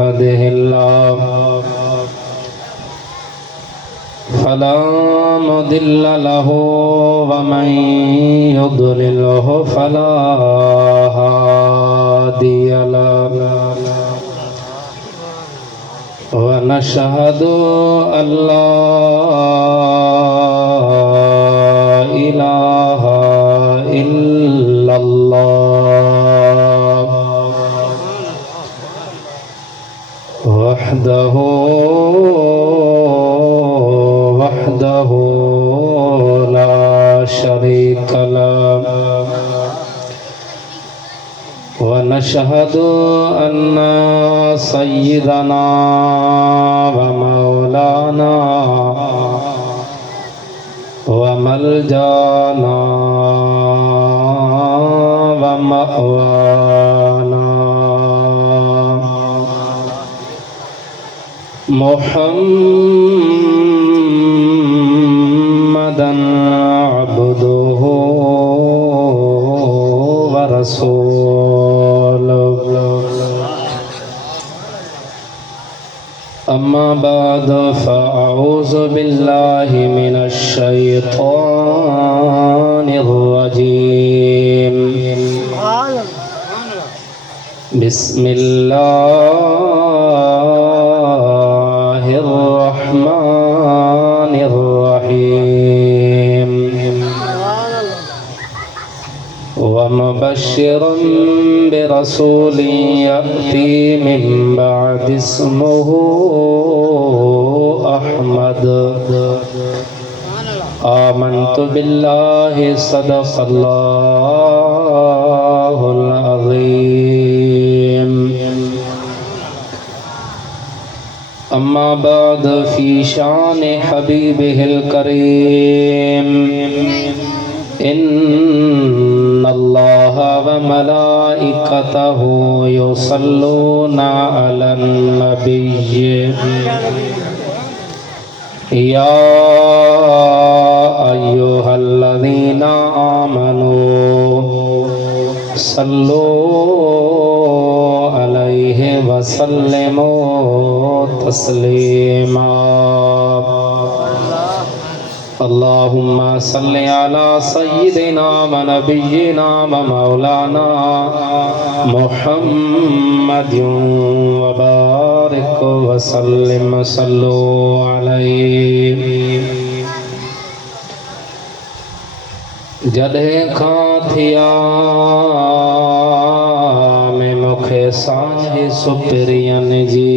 يهده فلا مضل له ومن يضلله فلا هادي له ونشهد أن لا إله إلا الله وحده لا شريك له ونشهد أن سيدنا ومولانا وملجانا ومأوانا محمدا عبده ورسوله أما بعد فأعوذ بالله من الشيطان الرجيم بسم الله الرحمن الرحيم ومبشرا برسول يأتي من بعد اسمه أحمد آمنت بالله صدق الله العظيم أما بعد في شان حبيبه الكريم إن الله وملائكته يصلون على النبي يا أيها الذين آمنوا صلوا عليه وسلموا تسليما اللهم صل على سيدنا ونبينا ومولانا محمد وبارك وسلم صلوا عليه जॾहिं खां थिया में मूंखे साहे सुपिरियनि जी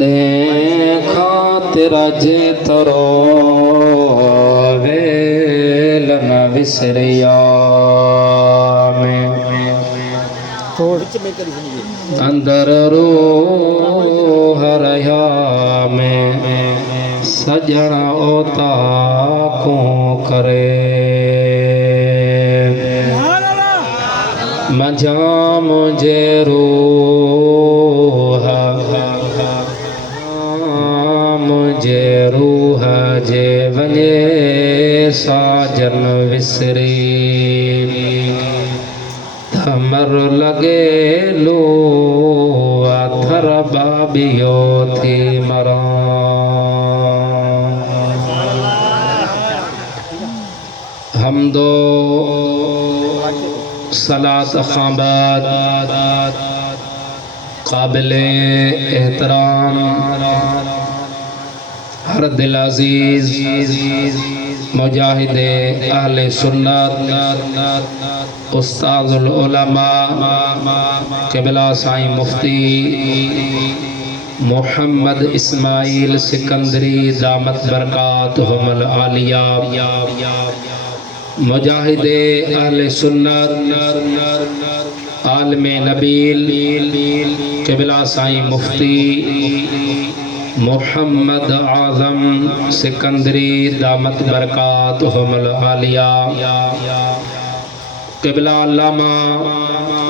तॾहिं खां तेरा जेतिरो वेल न विसरिया में अंदर रूह रहिया में सजण ओता को करे मजा मुझे रूह जे वञे साजन विसरी थमर लगे लो अथर बाबियो थी मरा हमदो सलात खां बाद काबिल एहतराम हर दिल अजीज मुजाहिद अहले सुन्नत उस्ताजुल उलमा क़िबला साईं मुफ्ती मोहम्मद इस्माइल सिकंदरी दामत बरकातुहुमुल आलिया मुजाहिद अहले सुन्नत आलमे नबील क़िबला साईं मुफ्ती मोहम्मद आज़म सिकंदरी दामत बरकातुहुमुल आलिया क़िबला अल्लामा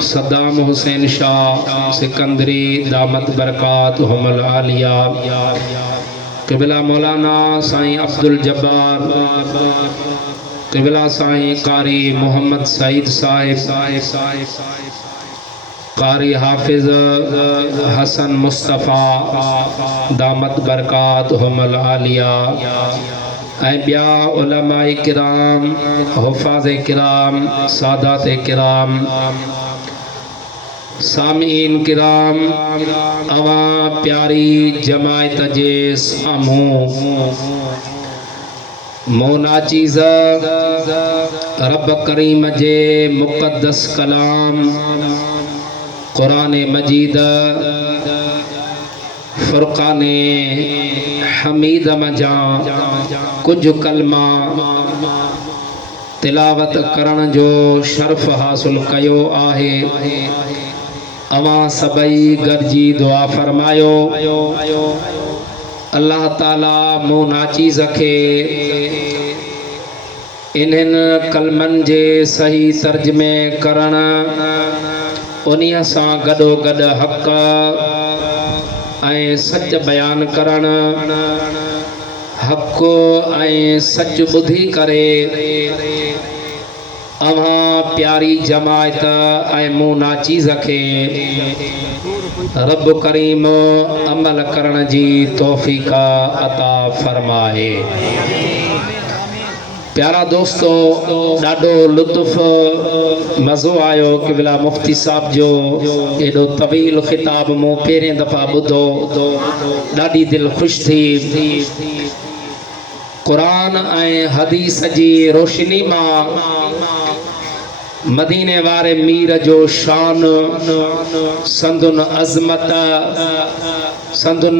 सद्दाम हुसैन शाह सिकंदरी दामत बरकातुहुमुल आलिया क़िबला मौलाना साईं अब्दुल जब्बार क़िबला साईं कारी मोहम्मद सईद साहिब कारी हाफिज हसन मुस्तफ़ा दामत बरकातुहुमुल आलिया ऐं ॿिया उलमाए किराम हुफ़ाज़ किराम सादात किराम सामीन किराम अवां प्यारी जमायत जे साम्हूं मोनाचीज़ रब करीम जे मुक़द्दस कलाम कुरान मजीद फुरक़ान हमीद मजा कुछ कलमा तिलावत करण जो शर्फ हासिल कयो आहे। अवां सभई गॾिजी दुआ फरमायो अल्लाह ताला मोनाचीज़ खे इन्हनि कलमनि जे सही तर्जुमे करण उन्हीअ सां गॾोगॾु हक़ ऐं सच बयान करण हक़ ऐं सच ॿुधी करे अवां प्यारी जमायत ऐं मोनाचीज़ खे रब करीम अमल करण जी तौफ़ीक़ अता फरमाए। प्यारा दोस्तों ॾाढो लुत्फ़ मज़ो आयो क़िबला मुफ्ती साहब जो एॾो तवील ख़िताब मूं पहिरें दफ़ा ॿुधो ॾाढी दिलि ख़ुशि थी। क़ुरान ऐं हदीस जी रोशनी मां मदीने वारे मीर जो शान संदुन अज़मत संदुन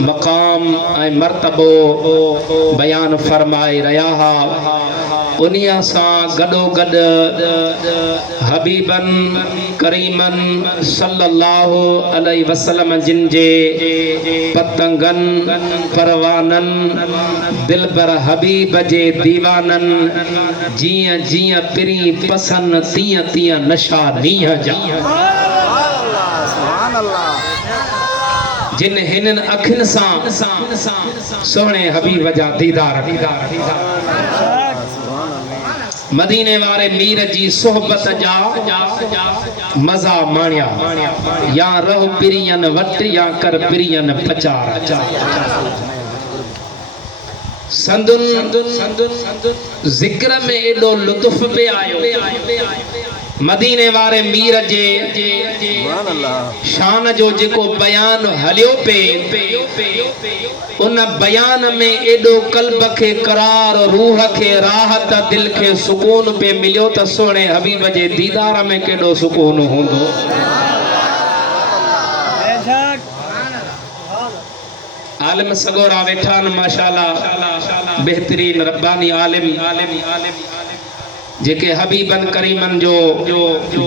मक़ाम ऐं मर्तबो बयान फरमाए रहा हा। उन्हीअ सां गॾोगॾु हबीबन करीमन सल्लल्लाहु अलैहि वसल्लम जिन जे पतंगन परवानन दिलबर हबीब जे दीवानन जीअं जीअं पिरी पसंद तीअं तीअं नशा नीह जा जिन हिनन अखिन सां सोहणे हबीब जा दीदार मदीने वारे मीर जी सोहबत जा मजा माणिया या रह पिरियन वट या कर पिरियन पचार संदुन जिक्र में एडो लुत्फ पे आयो मदीने वारे मीर जे शान जो जेको बयान हलियो पे उन बयान में एडो कल्ब के करार रूह के राहत दिल के सुकून पे मिलियो त सोने हबीब जे दीदार में केडो सुकून होंदो। आलिम सगोरा वेठा न माशाअल्लाह बेहतरीन रब्बानी आलिम जेके हबीबन करीमन जो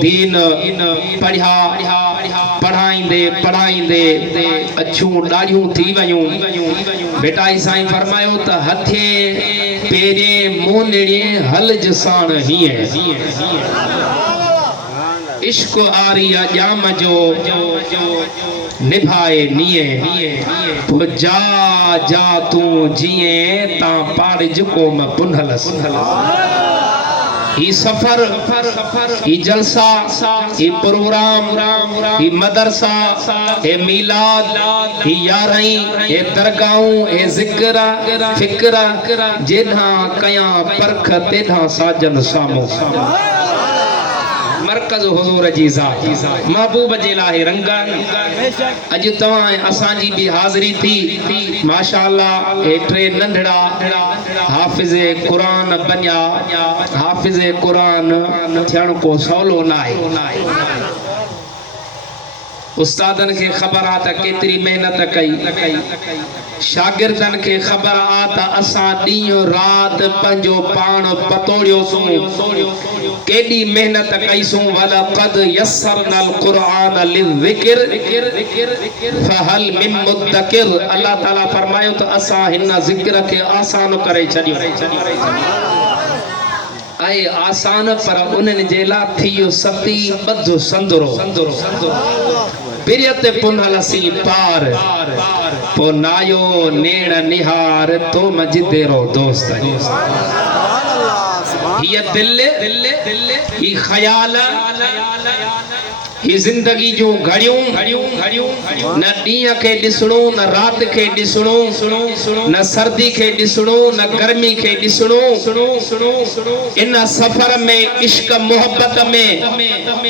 दीन पढ़िया पढ़ाईंदे अछूं ॾाढ़ियूं थी वयूं। बेटा साईं फरमायो त हथे पेरे मोनड़े हल जसाण हीअं इश्क आरिया जाम जो निभाए निये जा जा तू जिए ता पारिज को म पुनहलस। ई सफर ई जलसा ई प्रोग्राम ई मदरसा ए मीलाद ई यारई ए दरगाहूं ए जिक्र फिक्र जेधा कया परख तेधा साजन सामो मरकज हुजूर जी ज़ात महबूब जे लाहे रंगन अज तवां असांजी भी हाज़िरी थी माशाअल्लाह। ए टे नंढड़ा हाफिज़े कुरान बनिया हाफिज़े कुरान थियण को सवलो नाहे। उस्तादन के खबर आ त केतरी मेहनत कई शागिर्दन के खबर आ त असां ॾींहुं रात पंहिंजो पाण पतोड़ियो सूं केॾी मेहनत कईसूं। वलक़द यस्सरनल क़ुरआन लिज़िक्र फहल मिन मुद्दकिर। अल्लाह ताला फरमायो त असां हिन ज़िक्र के आसान करे छॾियो ऐं आसान पर उन्हनि जे लाइ थियो सती ॿधो संदरो पिरियत पुनहलसी पार पो नायो नेण निहार तो मजिदेरो दोस्त ये दिल ही ख्याल ही जिंदगी जो घड़ियों न ॾींहं खे ॾिसणो न रात खे ॾिसणो न सर्दी खे ॾिसणो न गर्मी खे ॾिसणो इन सफ़र में इश्क मोहब्बत में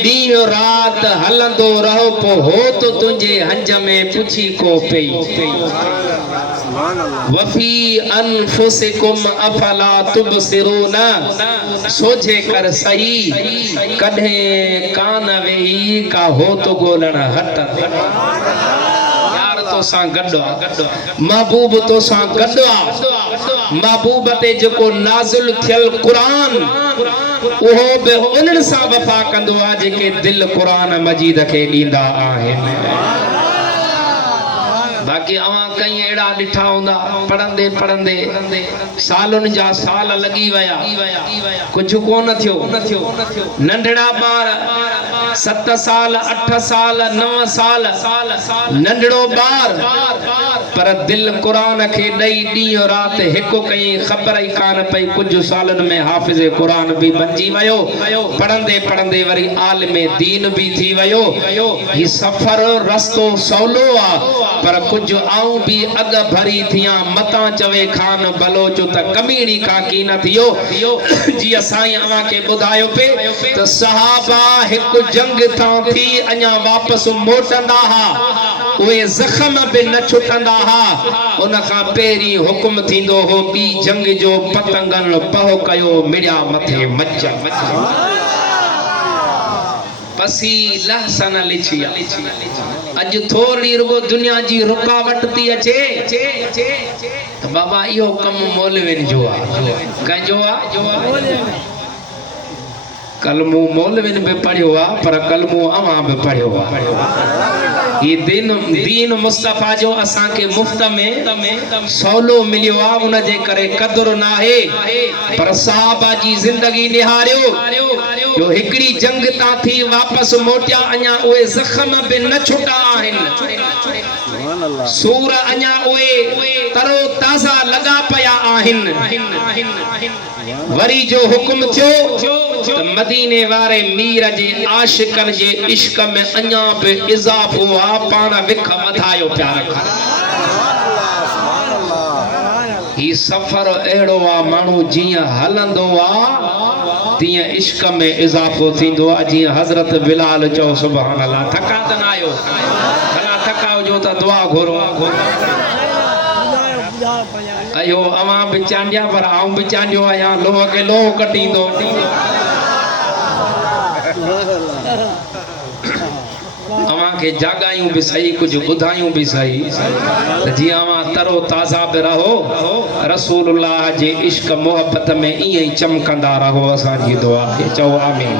ॾींहुं रात हलंदो रहो पो हो तो तुंहिंजे हंज में पुछी को पई वफी अनफुसिकुम अफला तुबसिरून सोचे कर सही कॾहिं कान वेही का हो तो गोलण हट यार तो सां गॾु महबूब तो सां गॾु महबूब ते जेको नाज़िल थियल क़ुरान उहो बि उन्हनि सां वफ़ा कंदो आहे जेके दिल क़ुरान मजीद खे ॾींदा आहिनि बाक़ी अवां कई एड़ा ॾिठा हूंदा पढ़ंदे पढ़ंदे सालुनि जा साल लॻी विया कुझु कोन थियो नंढड़ा ॿार 7 साल 8 साल 9 साल नंढड़ो ॿार पर दिल क़ुरान खे ॾेई ॾींहुं राति हिकु कई ख़बर ई कान पई कुझु सालनि में हाफ़िज़ क़ुरान बि बणिजी वियो पढ़ंदे पढ़ंदे वरी आलिम दीन बि थी वियो ही सफ़र रस्तो सवलो आहे पर कुछ आऊं भी अग भरी थिया मता चवे खान बलोच त कमीणी काकी न थियो जी असाई अवा के बुधायो पे तो सहाबा एक जंग था थी अञा वापस मोटंदा हा उए जख्म भी न छुटंदा हा उन का पेरी हुक्म थींदो हो बी जंग जो पतंगन पहो कयो मिड़िया मथे मच्चा पसी लहसन लिछिया अज थोड़ी रुगो दुनिया जी रुकावट थी अचे तो बाबा इहो कम मौलविन जो आ कंजो आ कलमो मौलविन भी पढ़ियो आ पर कलमो अवा भी पढ़ियो आ ये दीन मुस्तफा जो असा के मुफ्त में सौलो मिलियो आ उन जे करे कदर ना है पर साहबा जी जिंदगी निहारियो जो हिकड़ी जंग ता थी वापस मोटिया अञा उए जख्म भी न छुटा आहिन सूर अञा उए तरो ताज़ा लगा पया आहिन वरी जो हुक्म थियो त मदीने वारे मीर जे आशिकन जे इश्क में अञा भी इजाफो आ पाण विख वधायो प्या रखन ही सफर एड़ो आ मानू जिया हलंदो आ तिया इश्क में इजाफो थींदो आ जिया हजरत बिलाल चो सुभान अल्लाह थका त न आयो भला थकाओ जो त दुआ घोरो अयो अवा भी चांडिया पर आऊं भी चांडियो आया लोह के लोह कटींदो अवा के जागायूं भी सही कुछ बुधायूं भी सही जी अवा तरो ताज़ा भी रहो रसूलुल्लाह जे इश्क मोहब्बत में इए चमकंदा रहो असा जी दुआ के चो आमीन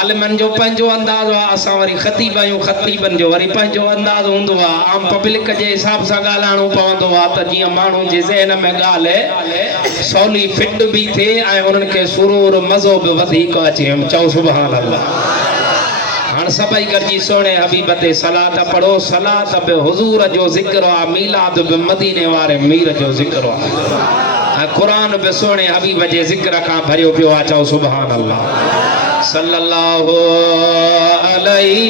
आलिमन जो पंजो अंदाज़ आ असा वरी खतीबन जो वरी पंजो अंदाज़ हुंदो आ आम पब्लिक जे हिसाब सा गालाणो पवंदो आ त जी मानू जे ज़हन में गाल सौली फिट भी थे आ उनन के सुरूर मजो भी वधिक अचे चो सुभान अल्लाह हन सभई गरजी सोने हबीब ते सलात पढ़ो सलात बे हुजूर जो जिक्र आ मीलाद बे मदीने वारे मीर जो जिक्र आ कुरान बे सोने हबीब जे जिक्र का भरियो पियो आ चो सुभान अल्लाह सल्लल्लाहु अलैहि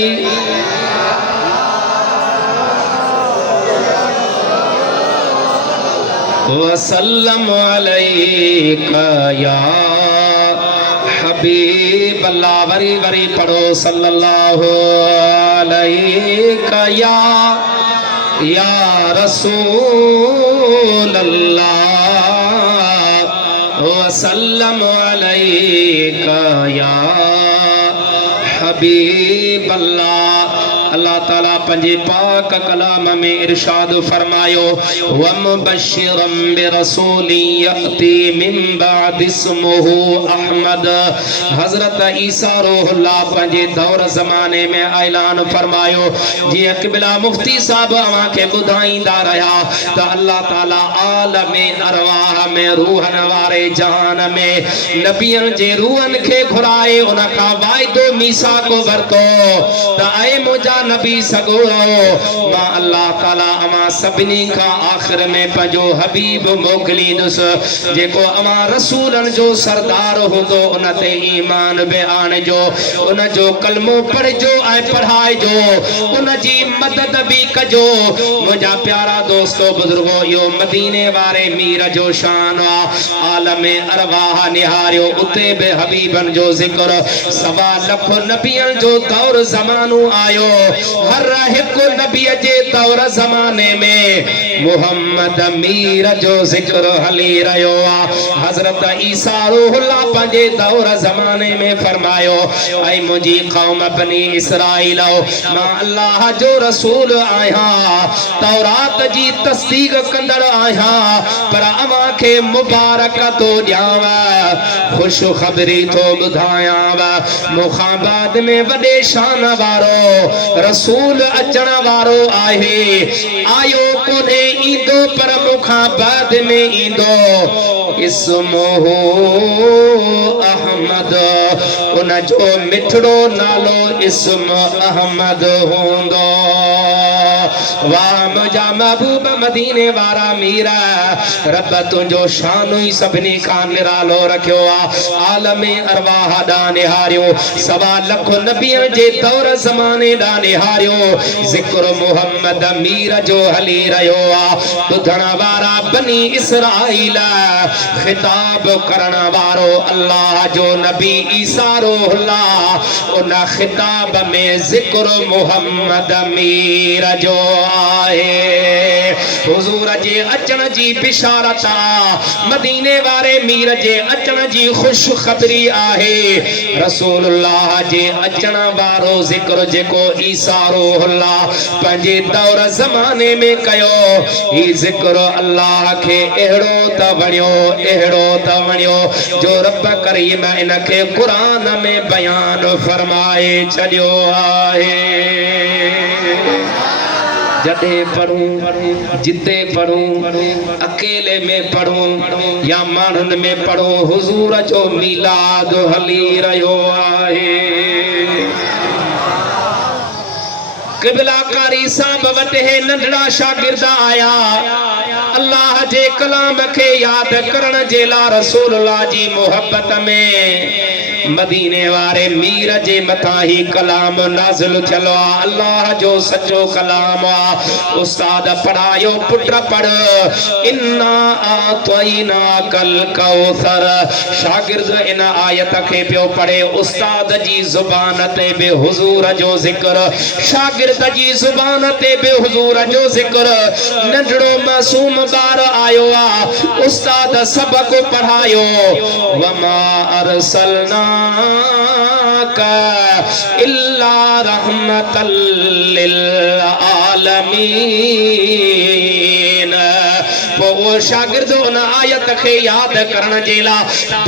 वसल्लम अलैका या हबीब अल्लाह वरी वरी पढ़ो सल्लल्लाहु अलैका या रसूल अल्लाह वसल्लम अलैका या हबीब अल्लाह अल्लाह ताला पंजे पाक कलाम में इरशाद फरमायो वम बशिरम बिरसूली यती मिन बाद इस्मुहु अहमद हजरत ईसा रूहुल्लाह पंजे दौर जमाने में ऐलान फरमायो जी अकबिला मुफ्ती साहब अवा के बुधाईंदा रहा त अल्लाह ताला आलम अरवाह में रूहन वारे जहान में नबियन जे रूहन के घुराए उनका वायदो मीसा को वरतो त ऐ मुजा नबी सगो मां अल्लाह ताला अमा सभिनी का आखिर में पंजो हबीब मोकली दुस जेको अमा रसूलन जो सरदार हुंदो उन ते ईमान बयान जो उन जो कलमो पढ़जो ऐ पढ़ाए जो उन जी मदद भी कजो मुझा प्यारा दोस्तो बुजुर्गो यो मदीने वारे मीर जो शान आलम अरवाह निहारियो उते बे हबीबन जो जिक्र सवा लख नबियन जो दौर जमानो आयो हर एक नबी जे दौर जमाने में मोहम्मद मीर जो जिक्र हली रयो हजरत ईसा रूहुल्लाह पंजे दौर जमाने में फरमायो ऐ मुजी कौम बनी इसराइल मां अल्लाह जो रसूल आया तौरात जी तस्दीक कंदड़ आया पर अमा के मुबारक तो ॾियांव खुश खबरी तो ॿुधायांव मुखां बाद में वॾे शान वारो रसूल अचण वारो आहे आयो कोने ईंदो पर मुखां बाद में ईंदो इस्मोहु अहमद उन जो मिठड़ो नालो इस्म अहमद हूंदो वाह मुझा महबूब मदीने वारा मीरा रब तुंजो शान ही सभिनी का निरालो रखियो आलम अरवाह दा निहारियो सवा लख नबियन जे दौर जमाने दा निहारियो जिक्र मोहम्मद मीर जो हली रयो बुधण वारा बनी इसराइल खिताब करण वारो अल्लाह जो नबी ईसा रूहुल्लाह उन खिताब में जिक्र मोहम्मद मीर जो आए हुजूर जे अचण जी बिशारत मदीने वारे मीर जे अचण जी खुश खबरी आहे रसूलुल्लाह जे अचण वारो जिक्र जेको ईसा रूहुल्लाह पंजे दौर जमाने में कयो ही जिक्र अल्लाह के एड़ो त वणियो जो रब करीम इनके कुरान में बयान फरमाए छॾियो आहे जदे पढ़ूं जिते पढ़ूं अकेले में पढ़ूं या माण्हुनि में पढ़ूं हुजूर जो मीलाद हली रहियो आहे क़िबला कारी साहब वटि हे नंढड़ा शागिर्द आया अल्लाह जे कलाम के याद करण जे ला रसूलुल्लाह जी मोहब्बत में मदीने वारे मीर जे मथा ही कलाम नाज़िल थियलो अल्लाह जो सच्चो कलाम उस्ताद पढ़ायो पुत्र पढ़ इन्ना आतैना कल कौसर शागिर्द इन आयत के पियो पढ़े उस्ताद जी जुबान ते बे हुजूर जो जिक्र शागिर्द जी जुबान ते बे हुजूर जो जिक्र नंढड़ो मासूम बार आयो उस्ताद सबक पढ़ायो वमा अरसलना इल्ला रहमतल लिल आलमीन वो शागिर्द उन आयत के याद करण जे ला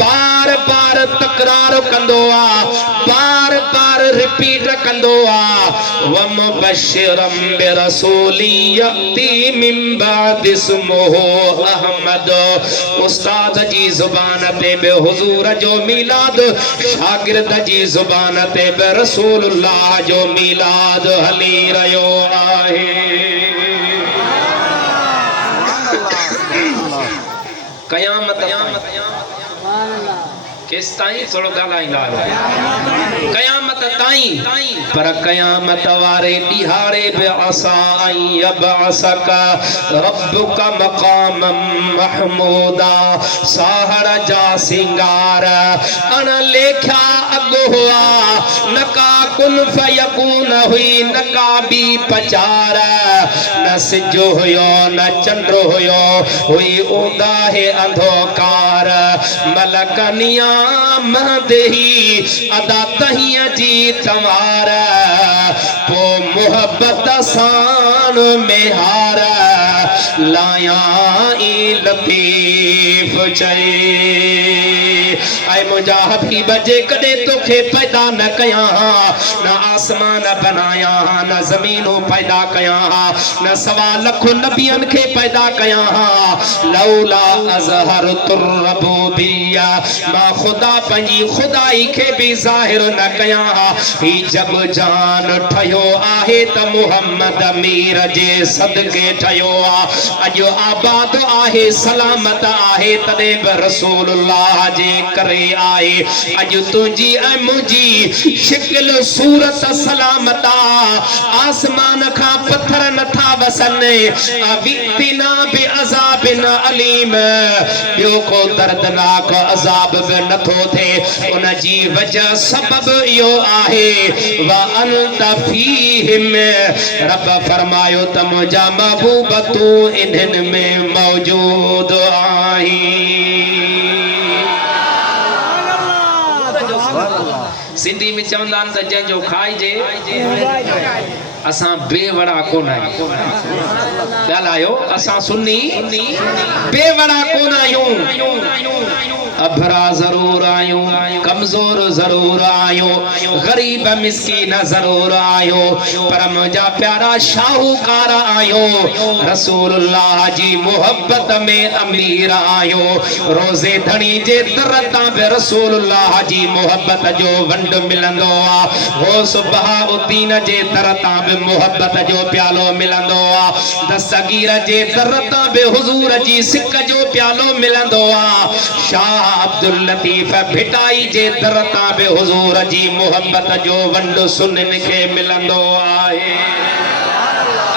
बार बार तकरार कंदो बार बार रिपीट कंदो व मुबश्शिरम बिरसूली यती मिन बाद इस्मुहु अहमद उस्ताद जी जुबान ते बे हुजूर जो मीलाद शागिर्द जी जुबान ते बे रसूलुल्लाह जो मीलाद हली रहियो आहे कयामत किस ताईं थोड़ो ॻाल्हाईंदा कयामत ताईं पर कयामत वारे ॾिहाड़े बि असां यबअसक रब्बुका मक़ामम महमूदा साहड़ जा सिंगार अण लेखा अॻु हुआ नका कुन फयकून हुई नका बि पचार न सिज हुयो न चंद्र हुयो हुई ऊंदा है अंधकार मलकनिया महदही अदा तहिया जी तवार पो मोहब्बत सान में हार लाया ई लतीफ चई ऐ मुंहिंजा हबीब जे कॾहिं तोखे पैदा न कयां न आसमान बनाया न ज़मीनूं पैदा कयां न सवा लख नबियनि खे पैदा कयां लौला अज़हर तुर्रबूबिया मां खुदा पंहिंजी खुदाई खे बि ज़ाहिर न कयां ही जग जान ठहियो आहे त मुहम्मद अमीर जे सदके ठहियो अॼु आबाद आहे सलामत आहे तॾहिं बि रसूलुल्लाह जे करे आहे अॼु तुंहिंजी ऐं मुंहिंजी शिकिल सूरत सलामत आसमान खां पत्थर नथा वसनि अवितिना बि अज़ाबिन अलीम ॿियो को दर्दनाक अज़ाब बि नथो थिए उन जी वजह सबब इहो आहे व अंत फीहिम रब फरमायो त मुंहिंजा महबूब तूं इन्हनि में मौजूद आहीं सिंधी में चवंदा आहिनि त जंहिंजो खाइजे असां बेवड़ा कोन आहियूं ॻाल्हायो असां सुन्नी बेवड़ा कोन आहियूं अभरा ज़रूर आहियूं कमज़ोर ज़रूर आहियूं गरीब मिस्कीन ज़रूर आहियूं पर मुंहिंजा प्यारा शाहूकार आहियूं रसूलुल्लाह जी मोहब्बत में अमीर आहियूं रोज़े धणी जे दर तां बि रसूलुल्लाह जी मोहब्बत जो वंड मिलंदो आहे हो सुबहाउद्दीन जे दर तां बि मोहब्बत जो प्यालो मिलंदो आहे दस्तगीर जे दर तां बि हुज़ूर जी सिक जो प्यालो मिलंदो आहे शाह अब्दुल लतीफ भिटाई जे दर तां बि हुज़ूर जी मोहब्बत जो वंड सुननि खे मिलंदो आहे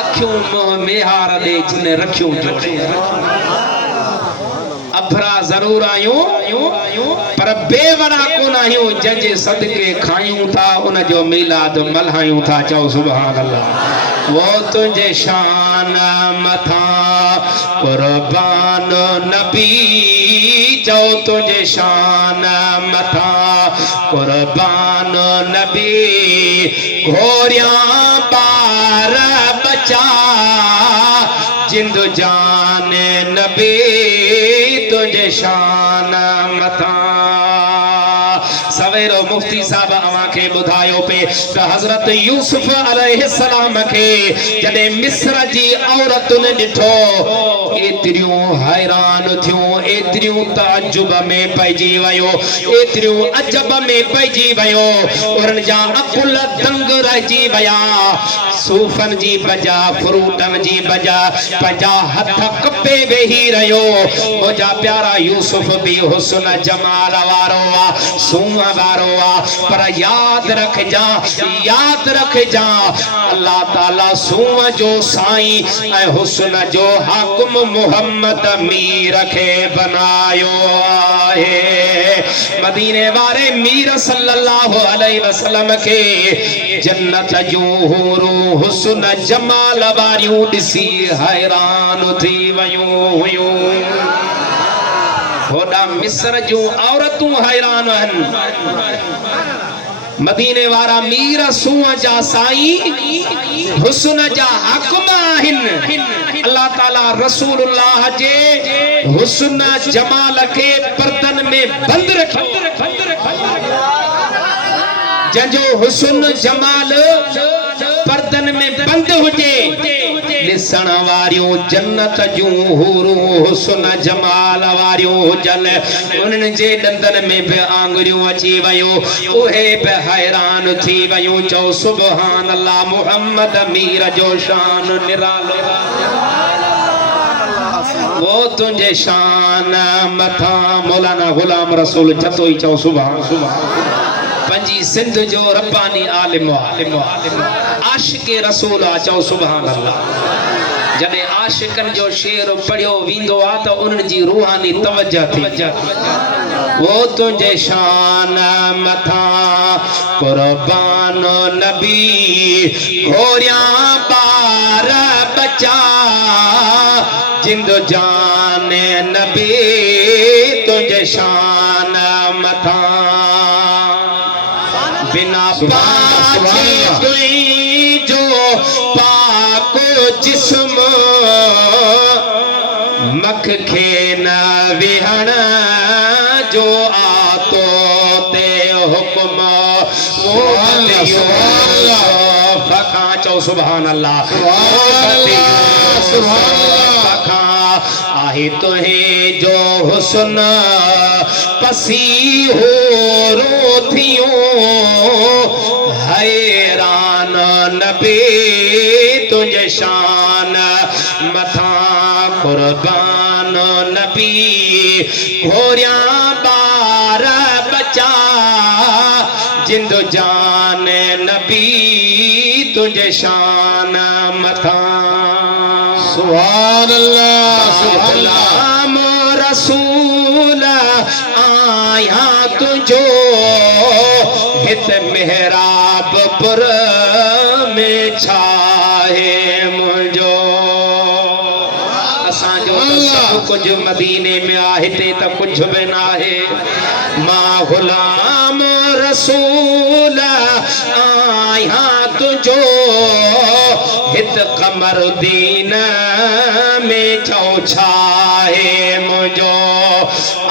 अखियूं मोह मेहार ॾे जिन रखियूं जोड़े अभरा ज़रूर आहियूं पर बेवड़ा कोन आहियूं जंहिंजे सदके खायूं था उन जो मीलाद मल्हायूं था चओ सुभान अल्लाह वो तुंहिंजे शान मथा कुर्बान नबी चओ तुंहिंजे शान मथा कुर्बान नबी घोरिया ॿार बचा जिंद जान नबी तुझे शान मथा सवेरो मुफ्ती साहब अवां खे ॿुधायो पे त हज़रत यूसुफ अलैहिस्सलाम खे जॾहिं मिस्र जी औरतुनि ॾिठो एतिरियूं हैरान थियूं एतिरियूं तअजुब में पइजी वियो एतिरियूं अजब में पइजी वियो उन्हनि जा अकुल दंग रहिजी विया सूफ़नि जी बजा फ्रूटनि जी बजा पंहिंजा हथ कपे वेही रहियो मुंहिंजा प्यारा यूसुफ भी हुस्न जमाल वारो आहे सूंह वारो आहे पर यादि रखजा अल्लाह ताला सूंह जो साईं ऐं हुस्न जो हाकिम मुहम्मद मीर खे बनायो आहे मदीने वारे मीर सल्लल्लाहु अलैहि वसल्लम के जन्नत जूं हूरूं हुस्न जमाल वारियूं ॾिसी हैरान थी वयूं हुयूं होॾा मिस्र जूं औरतूं हैरान आहिनि मदीने वारा मीर सूंह जा साईं हुस्न जा हाकिम आहिनि अल्लाह ताला रसूलुल्लाह जे हुस्न जमाल खे पर्दन में बंद रखियो जंहिंजो हुस्न जमाल पर्दन में बंद हुजे ॾिसण वारियूं जन्नत जूं हूरूं हुस्न जमाल वारियूं हुजनि उन्हनि जे ॾंदनि में बि आङुरियूं अची वयूं उहे बि हैरान थी वयूं चओ सुभान अल्लाह मुहम्मद मीर जो शान निरालो वो तुंहिंजे शान मथा मौलाना गुलाम रसूल जतो ई चओ सुभान पंजी सिंध जो रब्बानी आलिम आशिक़े रसूल चओ सुभान अल्लाह जॾहिं आशिकनि जो शेर पढ़ियो वेंदो आहे त उन्हनि जी रूहानी तवज्जो थी वो तुंहिंजे शान मथा कुर्बान नबी घोरिया ॿार बचा जिंद जान नबी तुंहिंजे शान मथा बिना पाछे तुई जो पाक जिस्म मख खे न विहण जो आतो यूसुफ खां चओ सुभान अल्लाह आहे तुहे जो हुस्न पसी हो रोथियो हैरान नबी तुझे शान मथा कुर्बान नबी घोरिया बार बचा जिंद जान नबी तुझे शान मथा सुभान अल्लाह सुभान गुलाम रसूल आया तुझो हित मेहराब पुर में छाहे मुझो असांजो तो सब कुछ मदीने में आहे ते त कुछ भी ना है मां गुलाम रसूल आया तुझो हित कमरुद्दीन में चौछाए मुझो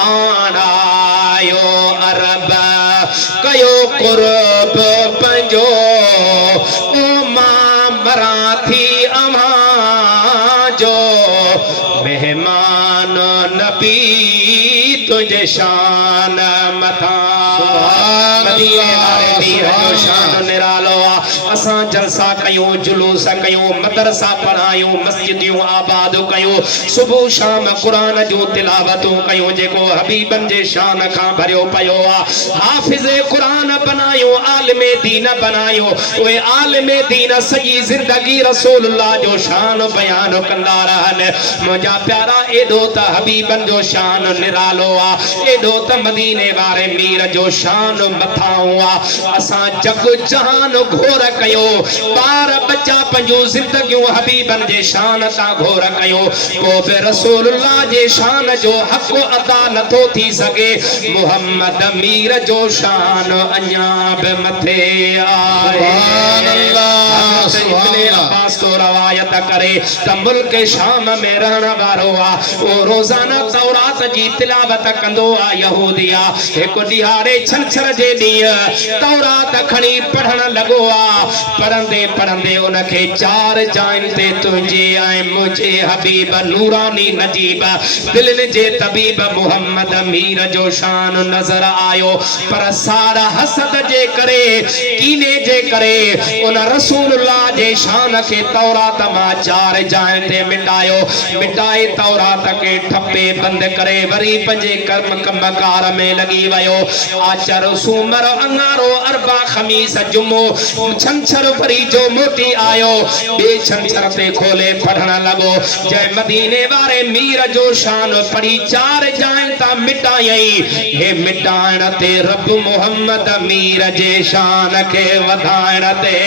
आनायो अरब कयो कुर्ब पंजो ओ मां मराठी अमा जो मेहमान नबी तुझे शान मथा असां जलसा कयूं जुलूस कयूं मदरसा पढ़ायूं मस्जिदियूं आबाद कयूं सुबह शाम कुरान जो तिलावतूं कयूं जेको हबीबन जे शान खां भरियो पयो आ हाफिज़ कुरान बनायो आलिमे दीन बनायो ओए आलिमे दीन सॼी ज़िंदगी रसूलुल्लाह जो शान बयान कंदा रहन मुंहिंजा प्यारा एॾो त हबीबन जो शान निरालो आ एॾो त मदीने वारे मीर जो शान मथां आ असां जग जहान घोर कयो बार बच्चा पंहिंजूं ज़िंदगियूं हबीबन जे शान सां घोर कयो पोइ बि रसूलुल्लाह जे शान जो हक़ अदा नथो थी सघे मुहम्मद मीर जो शान अञा बि मथे आहे अब्बास तो रवायत करे त मुल्क शाम में रहण वारो आ ओ रोज़ाना तौरात जी तिलावत कंदो आ यहूदिया हिकु ॾिहाड़े छंछर जे ॾींहुं तौरात खणी पढ़ण लॻो आ पढ़ंदे पढ़ंदे उनखे चार जाइन ते तुंहिंजे ऐं मुंहिंजे हबीब नूरानी नजीब दिलनि जे तबीब मुहम्मद मीर जो शान नज़र आयो पर सार हसद जे करे कीने जे करे उन रसूलुल्लाह जे शान खे तौरात मां चार जाइन ते मिटायो मिटाए तौरात खे ठपे बंद करे वरी पंहिंजे कर्म कमकार में लगी वयो आचर सूमर अंगारो अरबा खमीस जुमो छंछर वरी जो मोटी आयो बे छंछर ते खोले पढ़ण लगो जय मदीने वारे मीर जो शान पढ़ी चार जाइन ता मिटाई हे मिटाइण ते रब मुहम्मद मीर जे शान खे वधाइण ते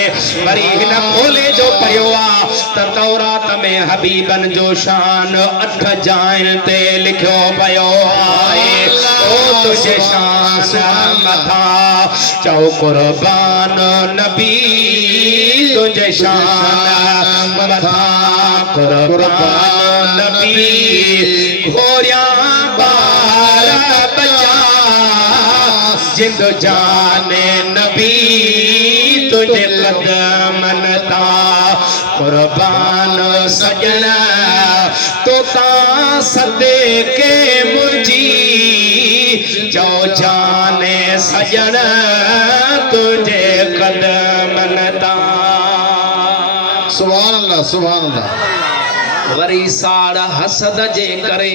वरी हिन खोले जो पयो आ त तौरात में हबीबन जो शान 8 जाइन ते लिखियो पयो आहे ओ तुझे शान मथा चौ कुर्बान नबी तुझे शान मथा कुर्बान नबी घोरिया बार बचा जिंद जाने नबी तुझे कदमन ता कुर्बान सजना तो ता सदे के मुझी जो जाने सजन तुझे कदमन ता सुभान अल्लाह सुभान अल्लाह वरी साड़ हसद जे करे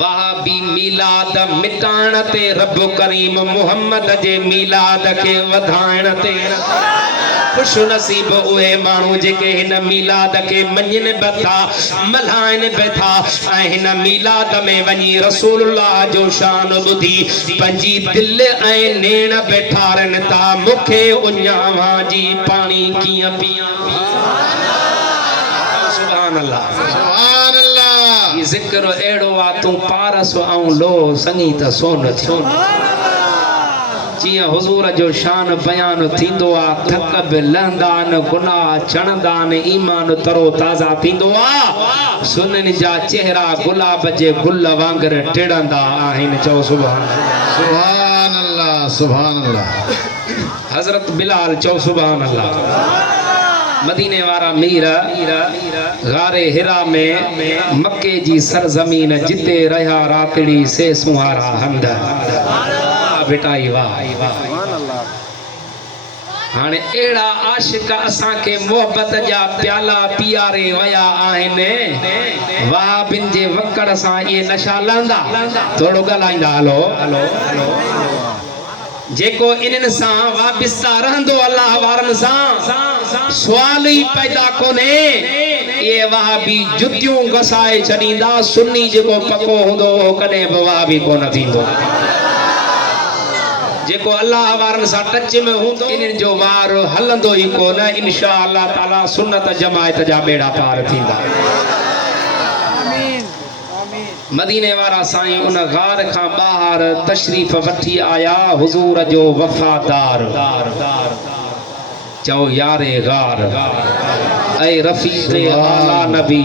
वहाबी मिलाद मिटाइण ते रब करीम मुहम्मद जे मिलाद के वधाइण ते खुश नसीब उहे माण्हू जेके हिन मिलाद के मञनि बि था मल्हाइनि बि था ऐं हिन मिलाद में वञी रसूलुल्लाह जो शान ॿुधी पंहिंजी दिलि ऐं नेण बि ठारनि था मूंखे उञावा जी पाणी कीअं पियां सुभान अल्लाह सुभान अल्लाह ये ज़िक्र एड़ो आ तू पारस आऊं लो संगी त सोन थियो जियां हुजूर जो शान बयान थींदो आ थक बि लहंदा न गुनाह चढ़ंदा न ईमान तरो ताज़ा थींदो आ सुननि जा चेहरा गुलाब जे गुल वांगर टिड़ंदा आहिनि चओ सुभान सुभान अल्लाह सुभान अल्लाह हजरत बिलाल चौ सुभान अल्लाह मदीने वारा मीर गारे हिरा में मक्के जी सरजमीन जिते रहा रातड़ी से सुहारा हंद बेटाई वाह हाने एड़ा आशिक असा के मोहब्बत जा प्याला पियारे वया आहिने वाह बिन जे वकड़ सा ये नशा लांदा थोड़ो गलाइंदा हलो जेको इनन सा वाबिस्ता रहंदो अल्लाह वारन सा सवाल ही पैदा कोने ये वहाबी जुतियों गसाए छडींदा सुन्नी जेको पको हुंदो कदे वहाबी कोन थींदो जेको अल्लाह वारन सा टच में हुंदो इनन जो वार हलंदो ही कोन इंशाअल्लाह ताला सुन्नत जमायत जा बेड़ा पार थींदा मदीने वारा साईं उन गार खां बाहर तशरीफ वठी आया हुजूर जो वफादार चो यारे गार ऐ रफीक आला नबी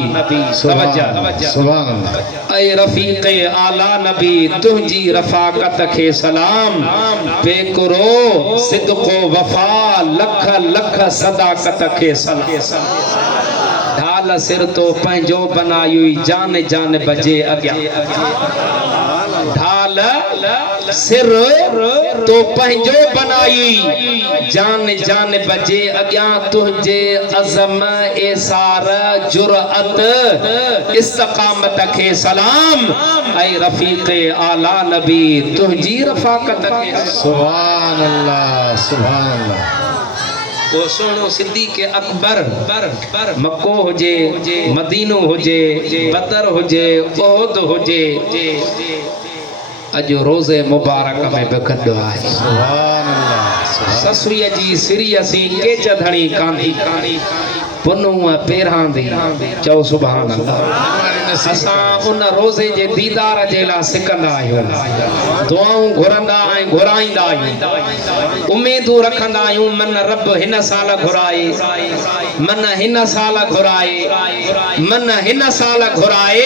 सुभान अल्लाह ऐ रफीक आला नबी तुझी रफाकत के सलाम बेकुरो सिद्को वफा लख लख सदाकत के सलाम ढाल सिर तो पंहिंजो बनायुई जान जान बजे अग्या ढाल सिर तो पंहिंजो बनायुई जान जान बजे अग्या तुझे अज़म एसार जुरअत इस्तकामत के सलाम ऐ रफीक आला नबी तुझी रफाकत के सुभान अल्लाह वो सोनो सिद्दीक़ अकबर मक्को हुजे मदीनो हुजे बदर हुजे ओहद हुजे अजो रोज़े मुबारक में बगड़ आहे सुभान अल्लाह ससुरीअ जी सिरी असी केच धणी कांधी पुनुआ पेरांदी चौ सुभान अल्लाह असा उन रोज़े जे दीदार जे ला सिकंदा आहियूं दुआऊं घुरंदा ऐं घुराईंदा आहियूं उम्मीदूं रखंदा आहियूं मन रब हिन साल घुराए मन हिन साल घुराए मन हिन साल घुराए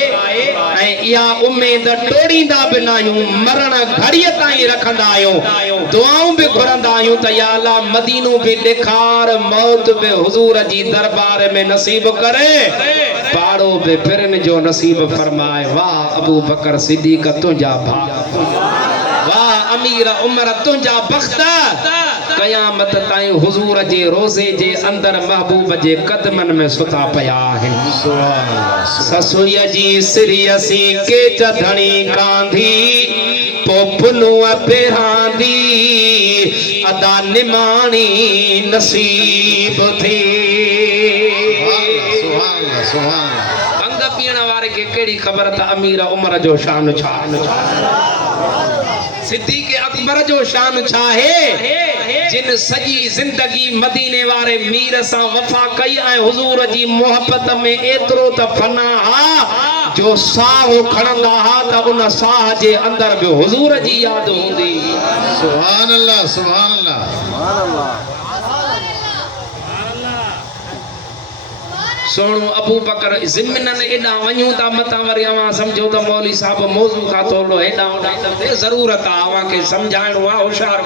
ऐं इहा उम्मीद टोड़ींदा बि न आहियूं मरण घड़ीअ ताईं रखंदा आहियूं दुआऊं बि घुरंदा आहियूं त या अल्लाह मदीनो बि ॾेखार मौत बि हुजूर जी दरबार में नसीब करे पाड़ो बि फिरन जो नसीब फरमाए वाह अबू बकर सिद्दीक़ तुंहिंजा भाग वाह अमीर उमर तुंहिंजा बख्त क़यामत ताईं हुजूर जे रोज़े जे अंदर महबूब जे कदमन में सुता पिया आहिनि ससुरीअ जी सिरी असी केच धणी कांधी पोपनुआ पेरांदी अदा निमाणी नसीब थी अंग पीअण वारे के केड़ी खबर त अमीर उमर जो शान छा सिद्दीक़ अकबर जो शान छा है जिन सजी जिंदगी मदीने वारे मीर सा वफा कई ऐं हुजूर जी मोहब्बत में एतिरो त फना हा जो साह खणंदा हा त उन साह जे अंदर बि हुजूर जी याद हूंदी सुभान अल्लाह सोणो अबू बकर ज़िमनन एडा वणू ता मता वरी आवा समझो त मौलवी साहब मौजू का तोड़ो एडा ओडा ते जरूरत आ आवा के समझाणो आ होशियार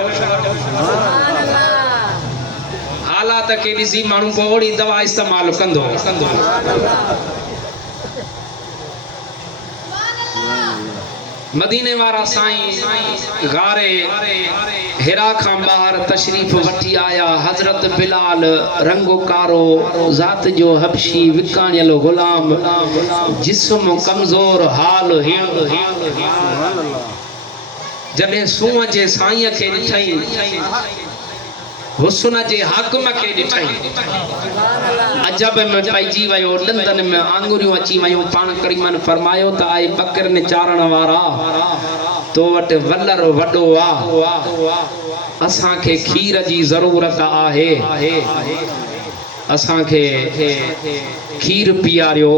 हालात के दिसी मानू को ओड़ी दवा इस्तेमाल कंदो मदीने वारा साईं गारे हिरा खां बाहर तशरीफ वठी आया हजरत बिलाल रंगो कारो जात जो हबशी विकाणियल गुलाम जिस्म कमजोर हाल जॾहिं सूह जे साईं खे ॾिठई हुस्न जे हाकिम खे ॾिठई अजब में पइजी वियो ॾंदन में आंगुरियूं अची वियूं पाण करीमन फरमायो त आई बकरन चारण वारा तो वटि वलर वॾो आ असांखे खीर जी ज़रूरत आहे असांखे खीर पीआरियो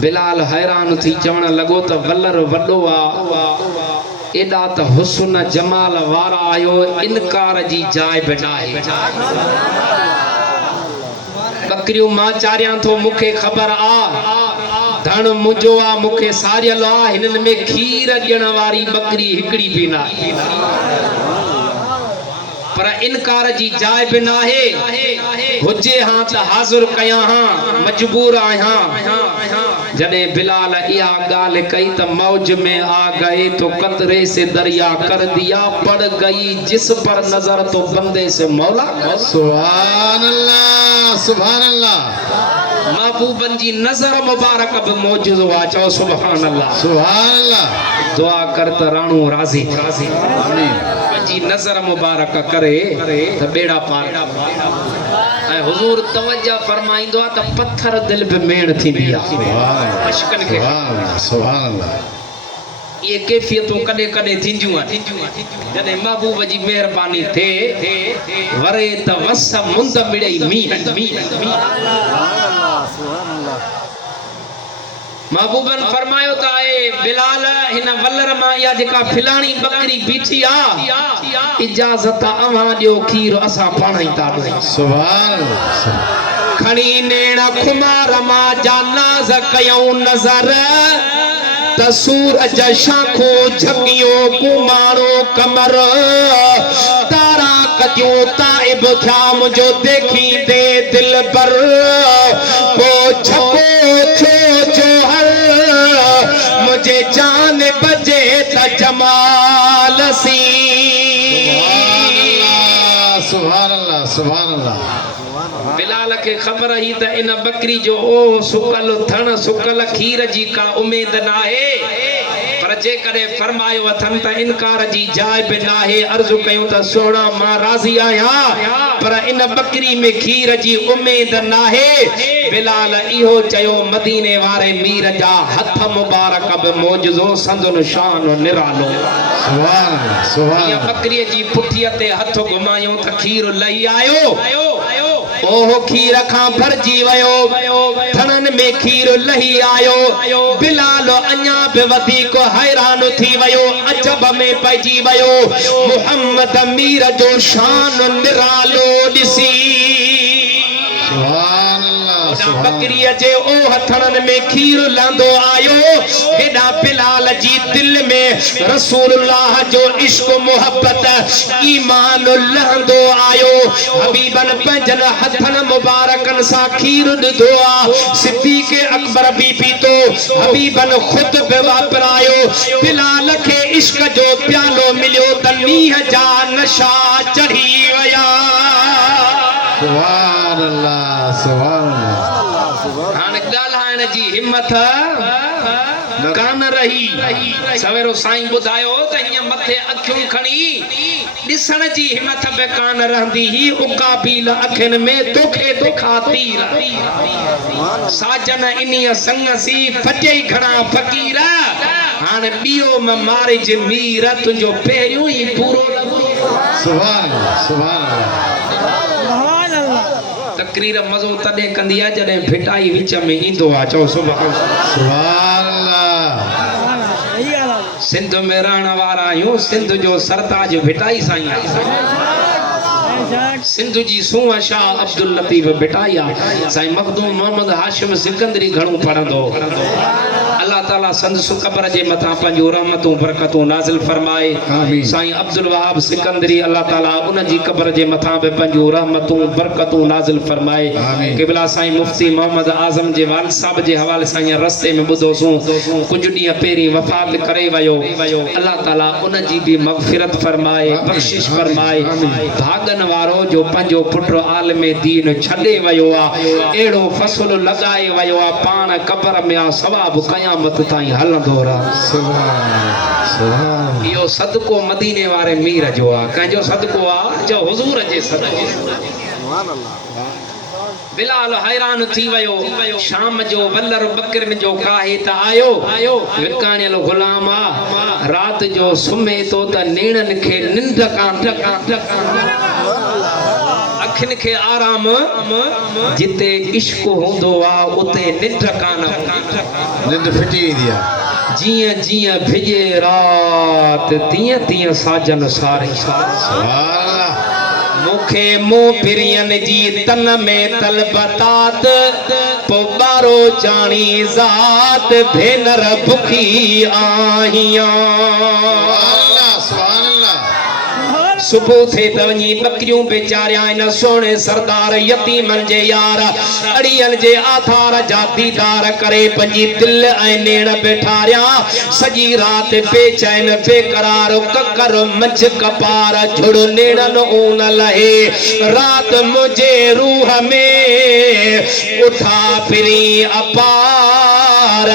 बिलाल हैरान थी चवण लॻो त वलर वॾो आ एडा त हुस्न जमाल वारा आयो इनकार जी जाइ बिनाए बकरियूं मां चारियां थो मूंखे ख़बर आ धन मुंहिंजो आ मूंखे सारियल आ हिननि में खीर ॾियण वारी बकरी हिकिड़ी बि न पर इनकार जी जाय बि नाहे हुजे हां त हाज़िर कया हां मजबूर आहियां जॾहिं बिलाल इहा ॻाल्हि कई त मौज में आ गए तो कतरे से दरिया कर दिया पड़ गई जिस पर नजर तो बंदे से मौला सुभान अल्लाह सुभान अल्लाह महबूबन जी नजर मुबारक बि मौजूदो आ चओ सुभान अल्लाह सुभान अल्लाह दुआ कर त राणू राज़ी आमीन जी नजर मुबारक करे त बेड़ा पार ऐं हुजूर तवज्जो फरमाईंदो आहे त पत्थर दिल बि मेण थींदी आहे अशकन खे सुभान अल्लाह ये कैफियतों कॾहिं कॾहिं थींदियूं आहिनि जॾहिं महबूब जी महिरबानी थिए वरे त वस मुंद मिड़ई महबूबन फरमायो त आहे बिलाल हिन वलर मां इहा जेका फिलाणी बकरी बीठी आहे इजाज़त अवां ॾियो खीर असां पाण ई था ॾियूं सुभान अल्लाह खणी नेण खुमार मां जा नाज़ कयूं नज़र तसूरज शाखो झगियो कुमारो कमर तारा कदियो ताइब थिया मुझो देखी दे दिल पर वो छपो छो जो हर मुझे जान बजे त जमाल सी सुभान अल्लाह सुभान अल्लाह बिलाल के खबर ही त इन बकरी जो ओ सुकल थण सुकल खीर जी का उम्मीद नाहे पर जे कदे फरमायो अथन त इनकार जी जाय बि नाहे अर्ज़ कयूं त सोना मां राज़ी आहियां पर इन बकरी में खीर जी उम्मीद नाहे बिलाल इहो चयो मदीने वारे मीर जा हथ मुबारक बि मौजूदो संदन शान निरालो सुभान अल्लाह सुभान इहा बकरी जी पुठीअ ते हथ घुमायो त खीर लही आयो ओहो खीर खां भरजी वयो थणन में खीर लही आयो बिलाल अञा बि वधीक हैरान थी वयो अजब में पइजी वयो मुहम्मद मीर जो शान निरालो ॾिसी सुभान अल्लाह बकरीअ जे ओ हथड़न में खीर लंदो आयो हेॾा बिलाल जी दिल में रसूलुल्लाह जो इश्क मोहब्बत ईमान लहंदो आयो हबीबन पंजन हथन मुबारकन सा खीर ॾिधो आ सिद्दीक़ अकबर भी पीतो हबीबन खुद बि वापरायो बिलाल खे इश्क जो प्यालो मिलियो त नीह जा नशा चढ़ी वया सुभान अल्लाह सुभान अल्लाह हाणे ॻाल्हाइण जी हिम्मत कान रही सवेरो साईं ॿुधायो त हीअं मथे अखियूं खणी ॾिसण जी हिम्मत बि कान रहंदी ही उकाबील अखियुनि में तोखे दिखा तीर साजन इन्हीअ संग सी फटे घणा फ़कीर हाणे ॿियो में मारिज मीर तुंहिंजो पहिरियों ई पूरो सुभान अल्लाह सुभान अल्लाह तकरीर मज़ो तॾहिं कंदी आहे जॾहिं भिटाई विच में ईंदो आहे चओ सुभान अल्लाह सिंध में रहण वारा आहियूं सिंध जो सरताज भिटाई साईं आहे सिंध जी सूह शाह अब्दुल लतीफ भिटाई आहे साईं मखदूम मोहम्मद हाशिम सिकंदरी घणो पढ़ंदो अल्लाह ताला संद सुकबर जे मथा पंहिंजो रहमतूं बरकतूं नाज़िल फरमाए आमीन साईं अब्दुल वहाब सिकंदरी अल्लाह ताला उन जी कब्र जे मथा बि पंहिंजो रहमतूं बरकतूं नाज़िल फरमाए आमीन क़िबला साईं मुफ्ती मोहम्मद आज़म जे वालिद साहब जे हवाले सां रस्ते में ॿुधोसूं कुझु ॾींहं पहिरीं वफ़ात करे वियो अल्लाह ताला उन जी बि मग़फ़िरत फरमाए बख़्शिश फरमाए भागन वारो जो पंहिंजो पुट आलिम दीन छॾे वियो आहे अहिड़ो फ़सुल लॻाए वियो आहे पाण कब्र में आहे सवाब क़यामत ताईं हलंदो रह सुभान इहो सदको मदीने वारे मीर जो आहे कंहिंजो सदको आहे जो हुज़ूर जे सदके बिलाल हैरान थी वियो शाम जो वलर बकरन जो काहे त आयो विकाणियल गुलाम आ रात जो सुम्हे तो त नेणन खे निंड कान अखिन खे आराम जिते इश्क हूंदो आ उते निंड कान निंड फिटी वेंदी आहे जियां जियां भिजे रात तीअं तीअं साजन सारे मुखे मुंह फिरियन जी तन में तलबतात पोबारो जानी ज़ात भेनर भुखी आहियां सुबह थे त वञी बकरियूं बेचारियां इन सोने सरदार यतीमन जे यार अड़ियन जे आधार जा दीदार करे पंजी दिल ऐं नेण बेठारिया सजी रात बेचैन बेकरार ककर मंझ कपार झुड़ नेड़न ऊन लहे रात मुझे रूह में उठा फिरी अपार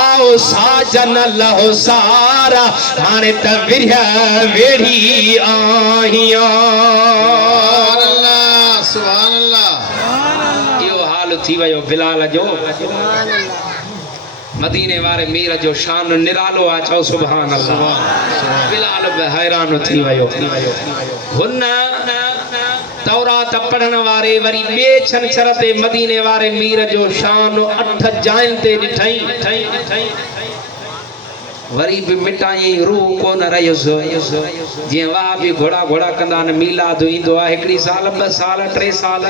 आओ साजन लहो सारा हाणे त विरह वेड़ी आहियां सुभान अल्लाह यो हाल थी वयो बिलाल जो मदीने वारे मीर जो शान निरालो आ चओ सुभान अल्लाह बिलाल बि हैरान थी वयो हुन तौरात पढ़न वारे वरी बे छंछर ते मदीने वारे मीर जो शान 8 जाइन ते ॾिठई वरी भी मिटाई रूह कोन रहियुस जे वाह भी घोड़ा घोड़ा कंदा न मीलाद ईंदो आहे हिकड़ी साल 2 साल 3 साल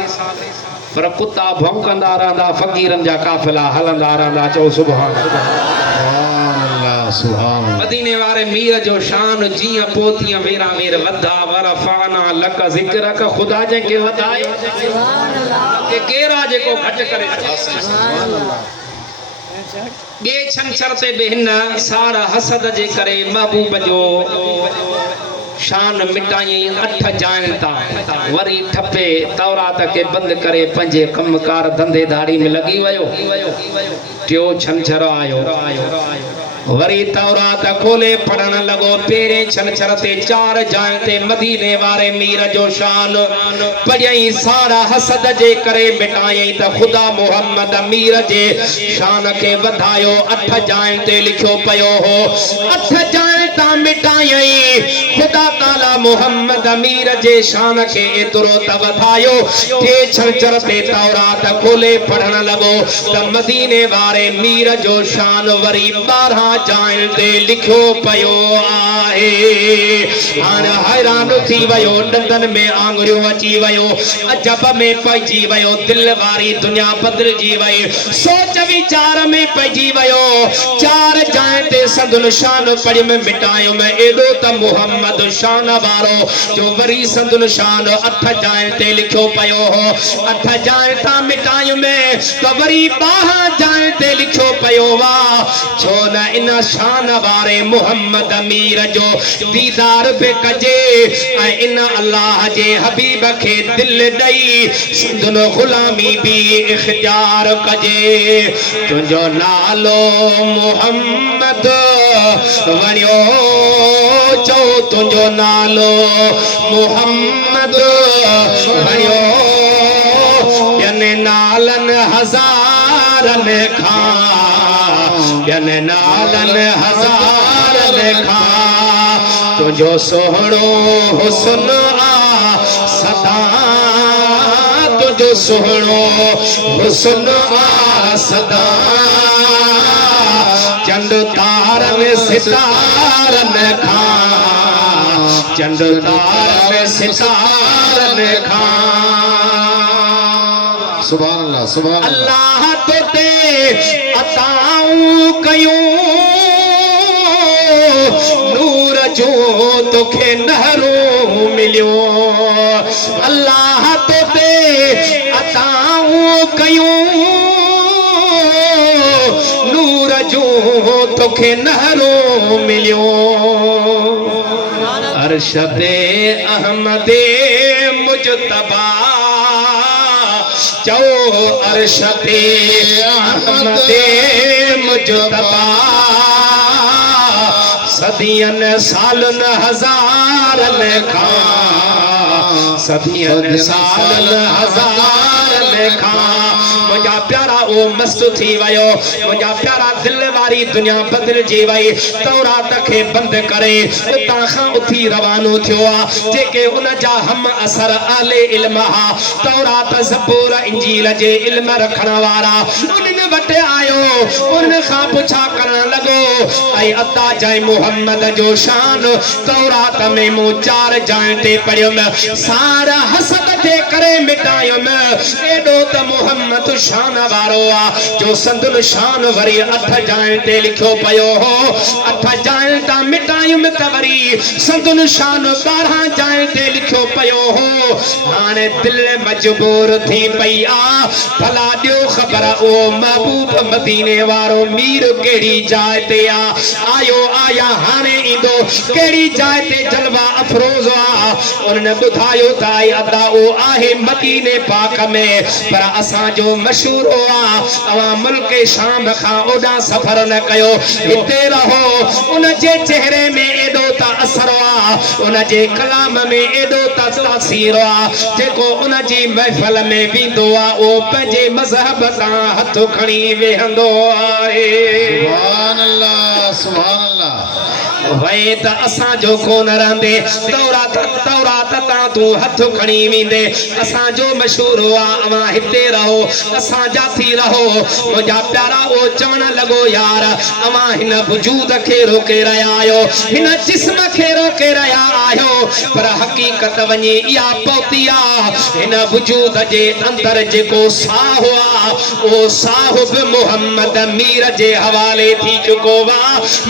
पर कुत्ता भौंकंदा रहंदा फकीरन जा काफिला हलंदा रहंदा चओ सुभान अल्लाह सुभान मदीने वारे मीर जो शान जियां पोतियां वेरा वेर वधा वरफाना लक ज़िक्र का खुदा जे के वधाए सुभान अल्लाह के केरा जेको घट करे सुभान अल्लाह बे छंछर ते बहन सारा हसद जे करे महबूब जो शान मिटाई 8 जाइन ता वरी ठपे तौरात के बंद करे पंजे कमकार धंधे धाड़ी में लगी वयो टियो छंछर आयो वरी तौरात खोले पढ़न लगो पेरे छंछर ते 4 जाइन ते मदीने वारे मीर जो शान पढ़ई सारा हसद जे करे मिटाई त खुदा मोहम्मद मीर जे शान के वधायो 8 जाइन ते लिखियो पयो हो 8 जाइन ता मिटाई खुदा ताला मोहम्मद अमीर जे शान के एतरो त वधायो के छंछर ते तौरात खोले पढ़न लगो त मदीने वारे मीर जो शान वरी 12 जाइन ते लिखियो पयो आहे हाण हैरान थी वयो डंदन में आंगुरियों अची वयो अजब में पइजी वयो दिल वारी दुनिया बदलजी वई सोच विचार में पइजी वयो 4 जाइन ते संदुन शान पढ़ी में मिटायो मैं एडो त मोहम्मद शान वारो जो वरी संदुन शान 8 जाइन ते लिखियो पयो हो 8 जाइन ता मिटायो में तो वरी 12 जाइन ते लिखियो पयो वा छो न इन शान वारे मोहम्मद अमीर जो दीदार बे कजे ऐं इन अल्लाह जे हबीब के दिल दई संदुन गुलामी भी इख्तियार कजे तुझो नालो मोहम्मद वणियो चो तुझो नालो मोहम्मद वणियो ॿियनि नालन हज़ारन खां ॿियनि नालन हज़ारन खां तुझो सोहणो हुस्न आ सदा तुझो सोहणो हुस्न आ सदा चंद तारन सितारन खां चंद तारन सितारन खां सुभान अल्लाह अल्लाह तो ते अताऊं कयूं नूर जो तोखे नहरू मिलियो अल्लाह तो ते अताऊं कयूं नूर जो तोखे नहरू मिलियो अरशदे अहमदे मुजतबा चो अरशदे अहमदे मुजतबा सदियन सालन हज़ारन खां सदियन सालन हज़ारन खां मुझा प्यारा ओ मस्त थी वयो मुझा प्यारा दिल वारी दुनिया बदलजी वई तौरात के बंद करे उतां खां उथी रवानो थियो आ जेके उन जा हम असर आले इल्म हा तौरात ज़बूर इंजील जे इल्म रखण वारा उन वटि आयो उन खां पुछा करण लगो ऐं अता जाए मोहम्मद जो शान तौरात में मु 4 जाइन ते पढ़ियो सारा हसद जे करे मिटायुम एडो त मोहम्मद शान वारो आ जो संदुल शान वरी 8 जान ते लिखो पयो हो 8 जान ता मिटायुम त वरी संदुल शान 12 जान ते लिखो पयो हो हाने दिल मजबूर थी पई आ भला दियो खबर ओ महबूब मदीने वारो मीर केड़ी जाय ते आयो आया हाने इंदो केड़ी जाय ते जलवा अफरोज आ उन्हें बुधायो ताई अदा ओ आहे मदीने पाक में पर असा जो मशहूर हुआ अवा मुल्क शाम खा ओडा सफर न कयो हिते रहो उन जे चेहरे में एडो ता असर आ उन जे कलाम में एडो ता तासीर आ जेको उन जी महफिल में विंदो आ ओ पंजे मजहब सा हथ खणी वेहंदो आहे सुभान अल्लाह सुभान अल्लाह वही त असा जो कोन रहंदे तौरात ता तू हथ खणी वेंदे असा जो मशहूर हुआ अवा हिते रहो असा जाती रहो मुजा प्यारा ओ चवण लगो यार अवा हिन वजूद खे रोके रहा आयो हिन जिस्म खे रोके रहा आयो पर हकीकत वनी या पौतिया हिन वजूद जे अंदर जेको साह हुआ ओ साह बि मोहम्मद मीर जे हवाले थी चुको वा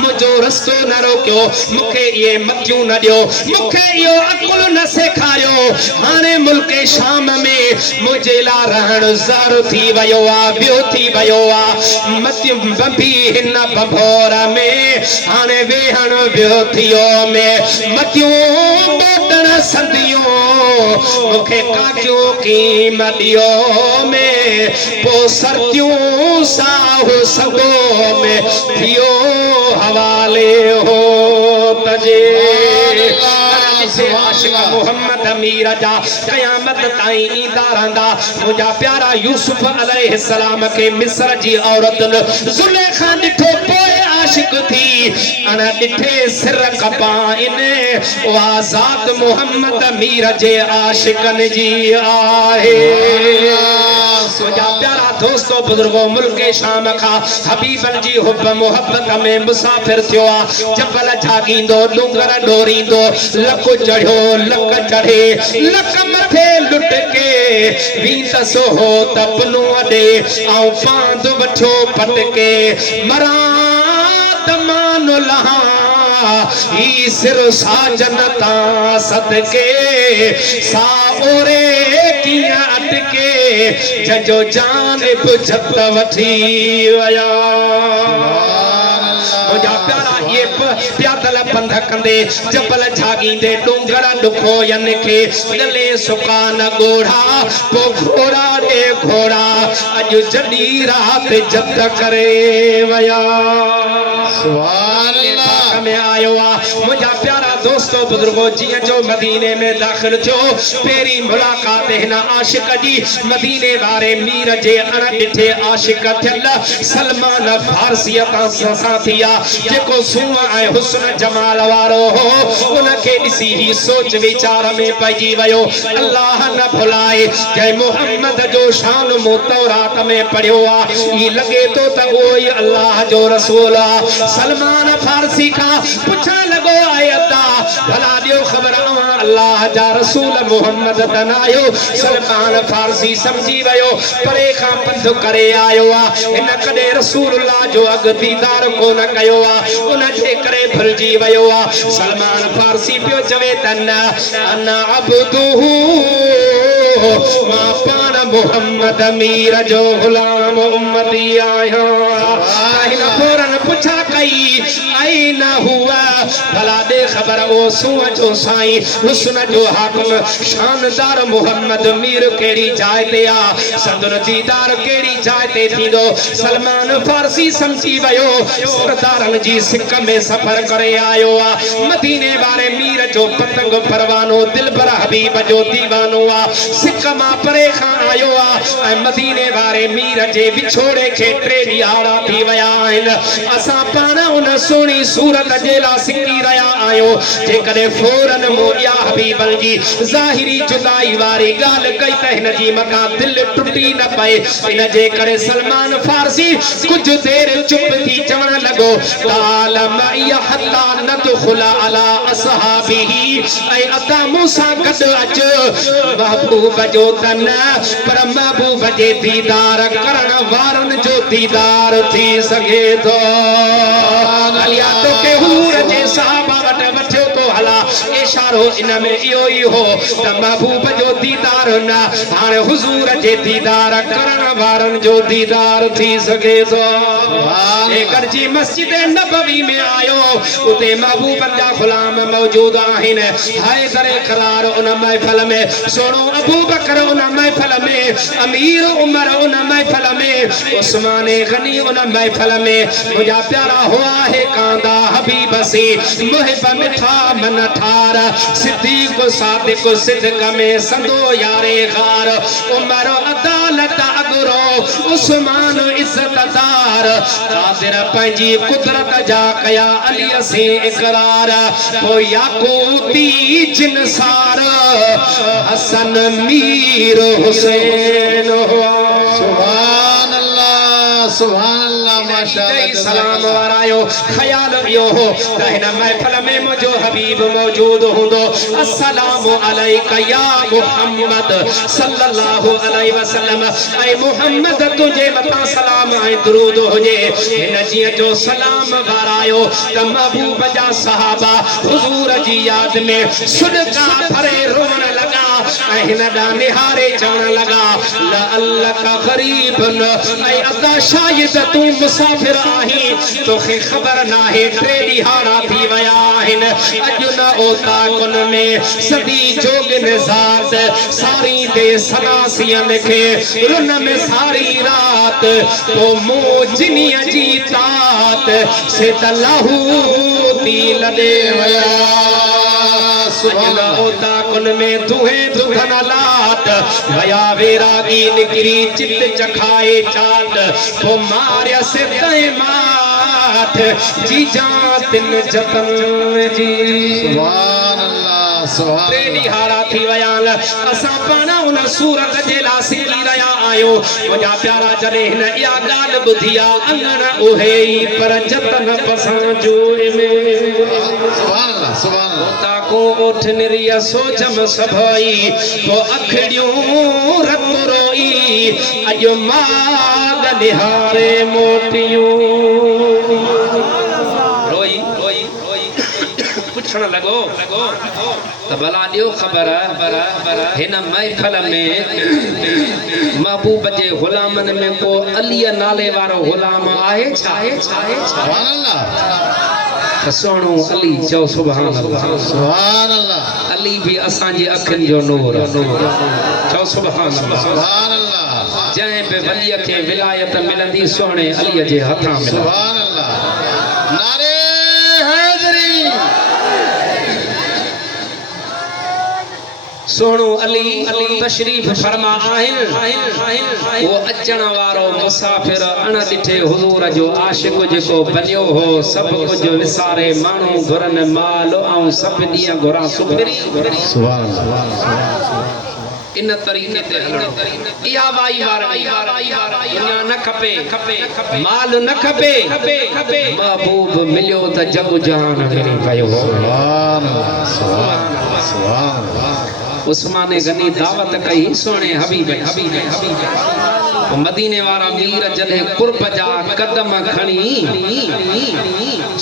मुजो रस्तो न रोकियो मुखे ये मतियूं न दियो मुखे यो अकुल न सेखारियो हाने मुल्क शाम में मुझे ला रहण ज़र थी वयो आ बियो थी वयो आ मतियूं बंबी हिन बंभोर में हाने वेहण बियो थियो में मतियूं बोतण संदियो मुखे काकियो कीमत दियो में पो सर्दियों साहु सगो में थियो हवाले हो तजे आशिक मोहम्मद मीर जा कयामत ताईं ईंदा रहंदा मुंहिंजा प्यारा यूसुफ अलैहिस्सलाम के मिस्र जी औरतन ज़ुलेखा ॾिठो पोइ आशिक थी अन ॾिठे सिर कपाइन ओ आज़ाद मोहम्मद मीर जे आशिकन जी आहे मुंहिंजा प्यारा दोस्तो बुजुर्गो मुल्क शाम खा हबीबन जी हुब मोहब्बत में मुसाफिर थियो आ जबल जागींदो डूंगर डोरींदो लक चढ़ो लक चढ़े लक मथे लुट के वींदस हो तपनो अडे आऊं पांद वठो पटके मरा तमान लहा ई सिर साजनता सदके सा ओरे किया अटके जजो जानिब जत वठी वया मुझा प्यारा ये प्यादल पंध कंदे जबल जागींदे डूंगर दुखो यन के गले सुकान गोढ़ा पो घोड़ा दे घोड़ा अज जडी रात जत करे वया सुभान अल्लाह में आयो आ मुझा प्यारा दोस्तो बुजुर्गो जिया जो मदीने में दाखिल थो पेरी मुलाकात हिन आशिक जी मदीने वारे मीर जे अण ॾिठे आशिक थियल सलमान फारसी तां साथिया जेको सूअ ऐं हुस्न जमाल वारो हो उनखे ॾिसी ही सोच विचार में पइजी वियो अल्लाह न भुलाए जंहिं मोहम्मद जो शान मूं तौरात में पढ़ियो आ ई लॻे थो त उहो ई अल्लाह जो रसूल आ सलमान फारसी खां पुछण लॻो आहे अता भला ॾियो ख़बर अल्लाह जा रसूल मोहम्मद तन आयो सलमान फारसी समझी वियो परे खां पंध करे आयो आ इन कॾे रसूलुल्लाह जो अॻ दीदार कोन कयो आ उन जे करे भुलिजी वियो आ सलमान फारसी पियो चवे तन अना अब्दुहू मां पाण मोहम्मद मीर जो गुलाम उम्मती आहियां हिन फौरन पुछा कई आई न हुआ भला दे खबर ओ सूअ जो साईं हुस्न जो हाकिम शानदार मोहम्मद मीर केड़ी जाय ते आ संदन दीदार केड़ी जाय ते थींदो सलमान फारसी समझी वियो सरदारन जी सिक में सफर करे आयो आ मदीने वारे मीर जो पतंग परवानो दिलबर हबीब जो दीवानो आ सिक मां परे खां आयो आ ऐं मदीने वारे मीर जे विछोड़े खे 3 ॾींहं थी वया आहिनि असां पाण उन सुहिणी सूरत जे लाइ सिकी रहिया आहियूं जेकॾहिं फौरन मोया हबीबल जी ज़ाहिरी जुदाई वारी ॻाल्हि कई त हिन जी मथां दिलि टुटी न पए इन जे करे सलमान फारसी कुझु देर चुप थी चवण लॻो ताल मइया हत्ता नदखुल अला असहाबिही ऐं अता मूंसां गॾु अच महबूब जो त न पर महबूब जे दीदार करण वारनि जो दीदार थी सघे थो हलिया तोखे हुजूर जे सहाबा वटि वठियो तो हला इशारो इन में इहो ई हो त महबूब जो दीदार न हाणे हुजूर जे दीदार करण वारनि जो दीदार थी सघे थो गॾिजी मस्जिद नबवी में आयो उते महबूबनि जा ग़ुलाम मौजूद आहिनि हैदर करार उन महफ़िल में सोनो अबू बकर उन महफ़िल में अमीर उमर उन महफ़िल में उस्मान गनी उन महफ़िल में मुंहिंजा प्यारा हुआ है कांदा हबीब से मुहिब मिठा मन ठार सिद्दीक सादिक सिद्दक में संदो यारे गार उमर अदालत अगरो उस्मान इज्जतदार कादिर पंहिंजी कुदरत जा कया अली से इकरार ओ याकूती जिनसार हसन मीर हुसैन हुआ सुभान अल्लाह माशाअल्लाह सलाम वारायो ख्याल इहो हो त हिन महफ़िल में मुंहिंजो हबीब मौजूद हूंदो अस्सलामु अलैका या मुहम्मद सल्लल्लाहु अलैहि वसल्लम ऐं मुहम्मद तुंहिंजे मथां सलाम ऐं दरूद हुजे हिन जीअं जो सलाम वारायो त महबूब जा सहाबा हुजूर जी याद में सुॾका भरे रोअण लॻा ऐं हिन ॾांहुं निहारे चवण लॻा ला अल्लाह गरीबन ऐं अदा शायद तूं मुसाफिर आहीं तोखे ख़बर नाहे टे ॾींहाड़ा थी विया आहिनि अॼु न ओता कुन में सदी जोगिन ज़ात सारी दे सदासियन खे रुन में सारी रात तो मूं जिनीअ जी तात से त लहू थी लॾे विया सुभान ओता कुन में दुहे दुधन लाट वया वेरागी निकरी चित चखाए चाट तो मारिया से तय माठ जी जातिन जतन जी सुभान अल्लाह टे ॾींहाड़ा थी विया असां पाण उन सूरत जे लाइ सिकी रहिया आहियूं मुंहिंजा प्यारा जॾहिं हिन इहा ॻाल्हि ॿुधी आहे अङण उहे ई पर जतन पसां जोड़े में सुभान अल्लाह को ओठ निरिया सोचम सभाई तो अखड़ियूं रत रोई अजो माग निहारे मोटियूं रोई रोई रोई पुछण लॻो त भला ॾियो ख़बर हिन महफ़िल में महबूब जे ग़ुलामनि में को अलीअ नाले वारो ग़ुलाम आहे सुभान अल्लाह सोनो अली चो सुभान अल्लाह अली भी असांजी अखियुनि जो नूर चो सुभान अल्लाह जंहिं बि वलीअ खे विलायत मिलंदी सोहणे अलीअ जे हथां मिलंदी सुभान अल्लाह नारे हैदरी सोनो अली तशरीफ फरमा आहिनि वो अचण वारो मुसाफिर अण ॾिठे हुजूर जो आशिक़ जेको बनियो हो सभु कुझु विसारे माण्हू घुरनि माल ऐं सभु ॾींहं घुरां सुखरी सुभान अल्लाह इन तरीक़े ते हलणो इहा वाई वारणी दुनिया न खपे माल न खपे महबूब मिलियो त जग जहान मिली पियो सुभान उस्मान गनी दावत कई सोने हबीब मदीने वारा मीर जॾहिं कुर्ब जा कदम खणी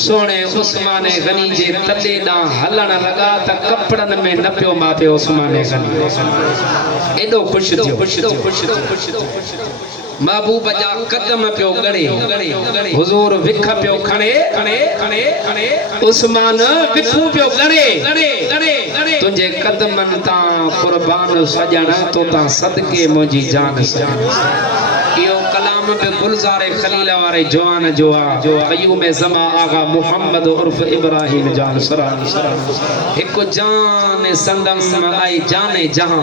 सोने उस्मान गनी जे तले ॾांहुं हलण लॻा त कपड़नि में न पियो मापे उस्मान गनी एॾो ख़ुशि थियो महबूब जा कदम पियो गणे हुजूर विख पियो खणे उस्मान विखू पियो गणे तुंहिंजे कदमनि तां कुर्बान सजण तो तां सदके मुंहिंजी जान इहो कलाम पे गुलज़ारे खलील वारे जवान जो आ जो कयूम ज़मा आगा मुहम्मद उर्फ इब्राहिम जान सरानी हिकु जान संदम आई जाने जहां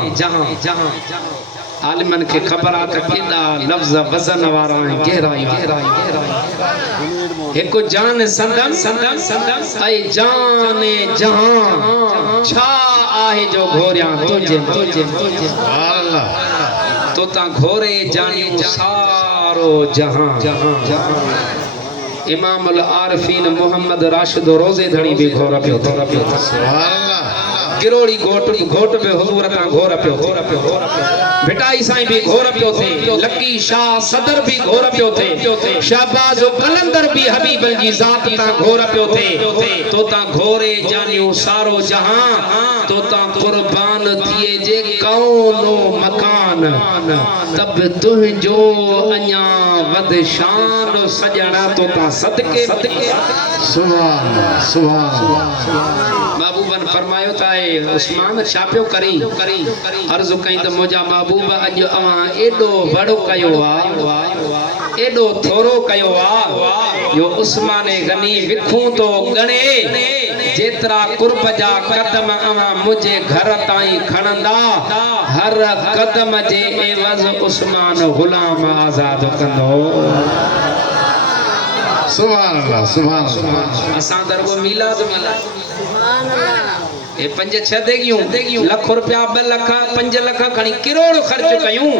आलिमन के खबर आ त केॾा लफ्ज़ वज़न वारा गहराई एक जान संदम ऐ जान जहां छा आहे जो घोरिया तुझे सुभान अल्लाह तो ता घोरे जानियो सारो जहां इमाम अल आरिफीन मोहम्मद राशिद रोज़े धणी भी घोर पियो सुभान अल्लाह गिरोड़ी घोट पे हुजूर ता घोर पियो भिटाई साईं भी घोर पियो थे लकी शाह सदर भी घोर पियो थे शाहबाज कलंदर भी हबीब जी जात ता घोर पियो थे तो ता घोरे जानियो सारो जहां तो ता कुर्बान थिए जे कौनो मकान तब तुझो अञा वध शान सजणा तो ता सदके सुभान महबूबन फरमायो ताए उस्मान छा पियो करी अर्ज़ कई त मुंहिंजा महबूब अॼु अवां एॾो बड़ो कयो आहे एॾो थोरो कयो आहे यो उस्मान गनी विखूं तो गणे जेतिरा कुर्ब जा कदम अवां मुंहिंजे घर ताईं खणंदा हर कदम जे एवज़ उस्मान गुलाम आज़ाद कंदो सुभान अल्लाह असां दरगो मिलाद ए 5-6 देगियूं लख रुपया 2 लख 5 लख खणी करोड़ खर्च कयूं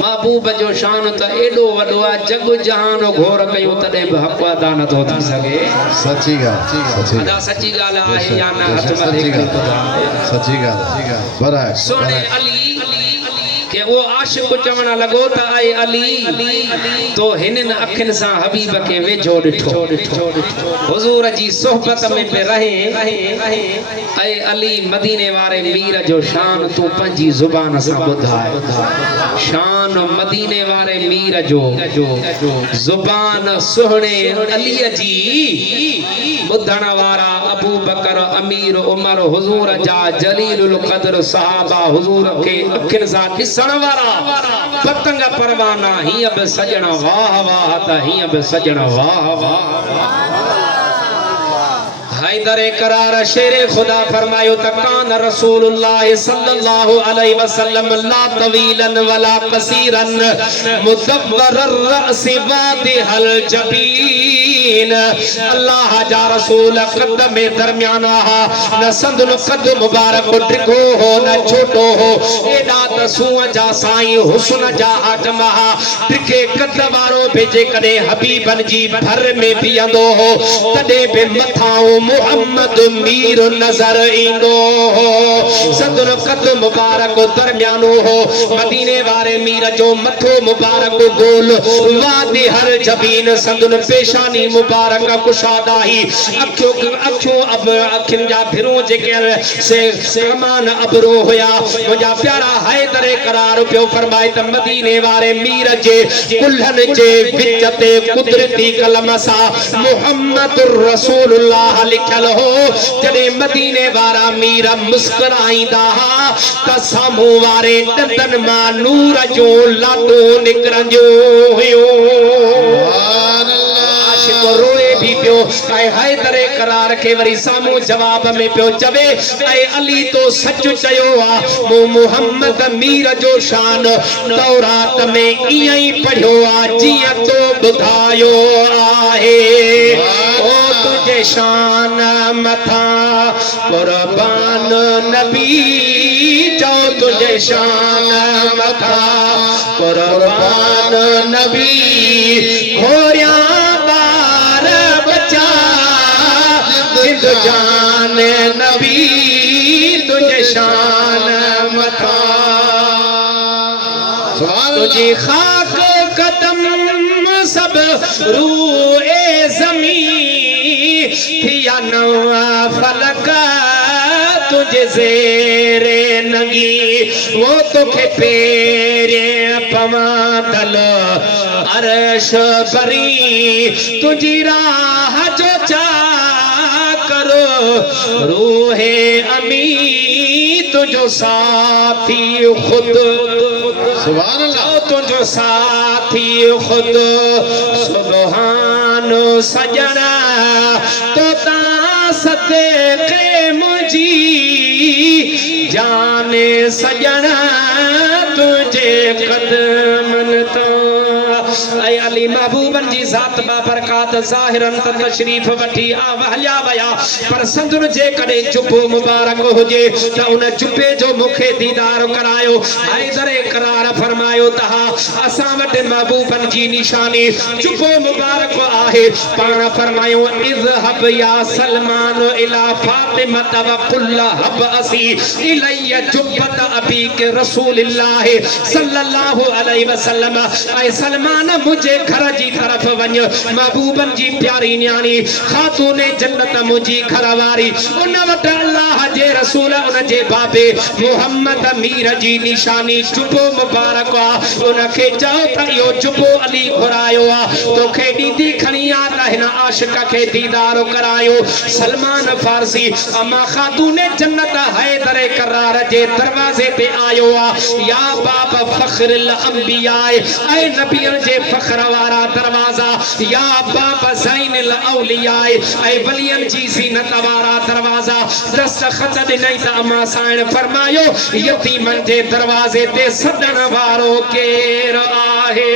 महबूब जो शान त एडो वडो आ जग जहान घोर कयूं तडे भी हक अदा न तो थी सके सच्ची ॻाल्हि अदा सच्ची गाल आहे या न हथ में देख सच्ची ॻाल्हि बराबर सोने अली के वो आशिक चवण लगो त आए अली तो हिनन अखिन सा हबीब के वेझो डिठो हुजूर जी सोहबत में पे रहे ऐ अली मदीने वारे मीर जो शान तू पंजी जुबान सा बुधाए शान मदीने वारे मीर जो जुबान सुहणे अली जी बुधण वारा अबू बकर अमीर उमर हुजूर जा जलीलुल कद्र सहाबा हुजूर के अखिन सा ॾिसण वारा पतंग परवाना ही अब सजण वाह वाह त ही अब सजण वाह वाह हैदर करार शेरे खुदा फरमायो तकान रसूलुल्लाह सल्लल्लाहु अलैहि वसल्लम ला तवीलन वला कसीरन मुदव्वर अर्रस वादिहल जबीन अल्लाह जा रसूल कद में दरमियाना न संदन कद मुबारक डिगो हो न छोटो हो एडा तसुआ जा साईं हुस्न जा आटमा डिगे कद वारो भेजे कदे हबीबन जी भर में पियंदो हो तडे बे मथाओ मोहम्मद मीर नजर इंदो हो सदर कद मुबारक दरमियानो हो मदीने वाले मीर जो मथो मुबारक गोल वादी हर जबीन सदन पेशानी मुबारक कुशादा ही अखियों अब अखिन जा भिरो जेके से कमान अबरो होया मुजा प्यारा हैदर करार पियो फरमाए त मदीने वाले मीर जे कुल्हन जे विचते कुदरती कलम सा मुहम्मदुर रसूलुल्लाह लिखल हो जडे मदीने वारा मीर मुस्कुराईंदा त सामू वारे दंदन मा नूर जो लाडो निकरंजो हुयो सुभान अल्लाह आशिक रोए भी पियो ऐ हैदर करार के वरी सामू जवाब में पियो चवे ऐ अली तो सच चयो आ मो मोहम्मद मीर जो शान तौरात में इयई पढ़ियो आ जिया तो बुधायो आहे ओ तुझे शान मथा कुर्बान नबी जो तुझे शान मथा कुर्बान नबी होरिया बार बचा जिंद जान नबी तुझे शान मथा तुझे खाक कदम सब रूए जमी थिया नवा फलक तुझे ज़ेरे नगी वो तुखे पेरे पवा दल अर्श बरी तुझी राह जो चा करो रूहे अमी तुझो साथी खुद सुभान अल्लाह तुझो साथी खुद सुबहान सजना तो ता सदके मुझी जाने सजन तुझे कदमन तो ऐ अली महबूबन जी ज़ात बाबरकात ज़ाहिरन त तशरीफ़ वठी हलिया वया पर संदुन जे कॾे जुबो मुबारक हुजे त उन जुबे जो मूंखे दीदार करायो हैदर इकरार फरमायो तहा असां वटि महबूबन जी निशानी जुबो मुबारक आहे पाण फरमायो इज़हब या सलमान इला फातिमा व कुल हब असी इलैया जुब्बत अबी के रसूलिल्लाह सल्लल्लाहु अलैहि वसल्लम ऐ सलमान मुझे घर जी तरफ वञ महबूबन जी प्यारी न्याणी खातून जन्नत मुझी घर वारी उन वटि अल्लाह जे रसूल उन जे बाबे मोहम्मद मीर जी निशानी जुबो मुबारक आ उन खे चओ त इहो जुबो अली घुरायो आ तोखे ॾींदी खणी आ त हिन आशिक खे दीदार करायो सलमान फारसी अमा खातून जन्नत हैदर करार जे दरवाजे ते आयो आ या बाब फखरुल अंबिया ऐ नबियन जे फखर वारा दरवाजा या बाब ज़ैनुल औलिया ऐ वलियन जी ज़ीनत वारा दरवाजा दस्तखत ॾिनई त अमा साईं फरमायो यतीमन जे दरवाजे ते सदन वारो केर आहे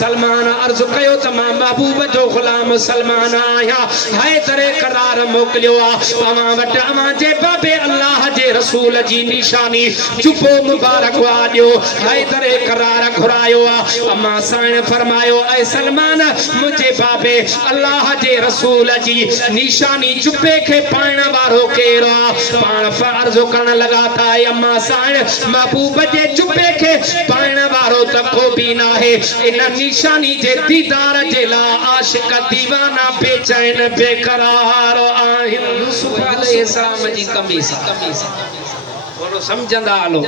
सलमान अर्ज़ कयो त मां महबूब जो गुलाम सलमान आहियां हैदर करार मोकिलियो आ अवां वटि अवां जे बाबे अल्लाह जे रसूल जी निशानी जुबो मुबारक वाॾियो हैदर करार घुरायो आ अमा साईं फरमायो ऐ सलमान मुंहिंजे बाबे अल्लाह जे रसूल जी निशानी जुबे खे पाइण वारो केरु आ पाण अर्ज़ करण लॻा त ऐ अमा साईं महबूब जे जुबे खे पाइण वारो त को बि नाहे इन निशानी जे दीदार जे ला आशिक दीवाना बेचैन बेकरार आहिन यूसुफ अलैहिस्सलाम जी कमीस थोड़ो समझंदा हलो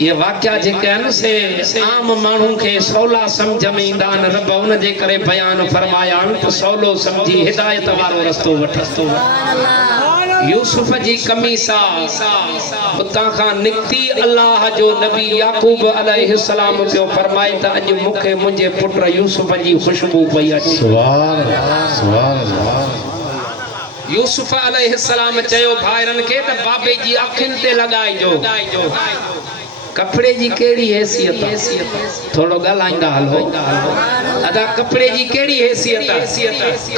ये वाक़या जेके आहिनि से आम माण्हुनि खे सवला सम्झ में ईंदा आहिनि रब उन जे करे बयान फरमाया आहिनि त सवलो सम्झी हिदायत वारो रस्तो वठो यूसुफ जी कमीसा उतां खां निकती अल्लाह जो नबी याकूब अलैहिस्सलाम पियो फरमाए त अॼु मूंखे मुंहिंजे पुट यूसुफ जी खुशबू पई अचे सुभान अल्लाह सुभान अल्लाह यूसुफ अलैहिस्सलाम चयो भाइरनि खे त बाबे जी अखियुनि ते लॻाइजो कपड़े जी केड़ी हैसियत थोड़ो ॻाल्हाईंदा हलो अदा कपड़े जी केड़ी हैसियत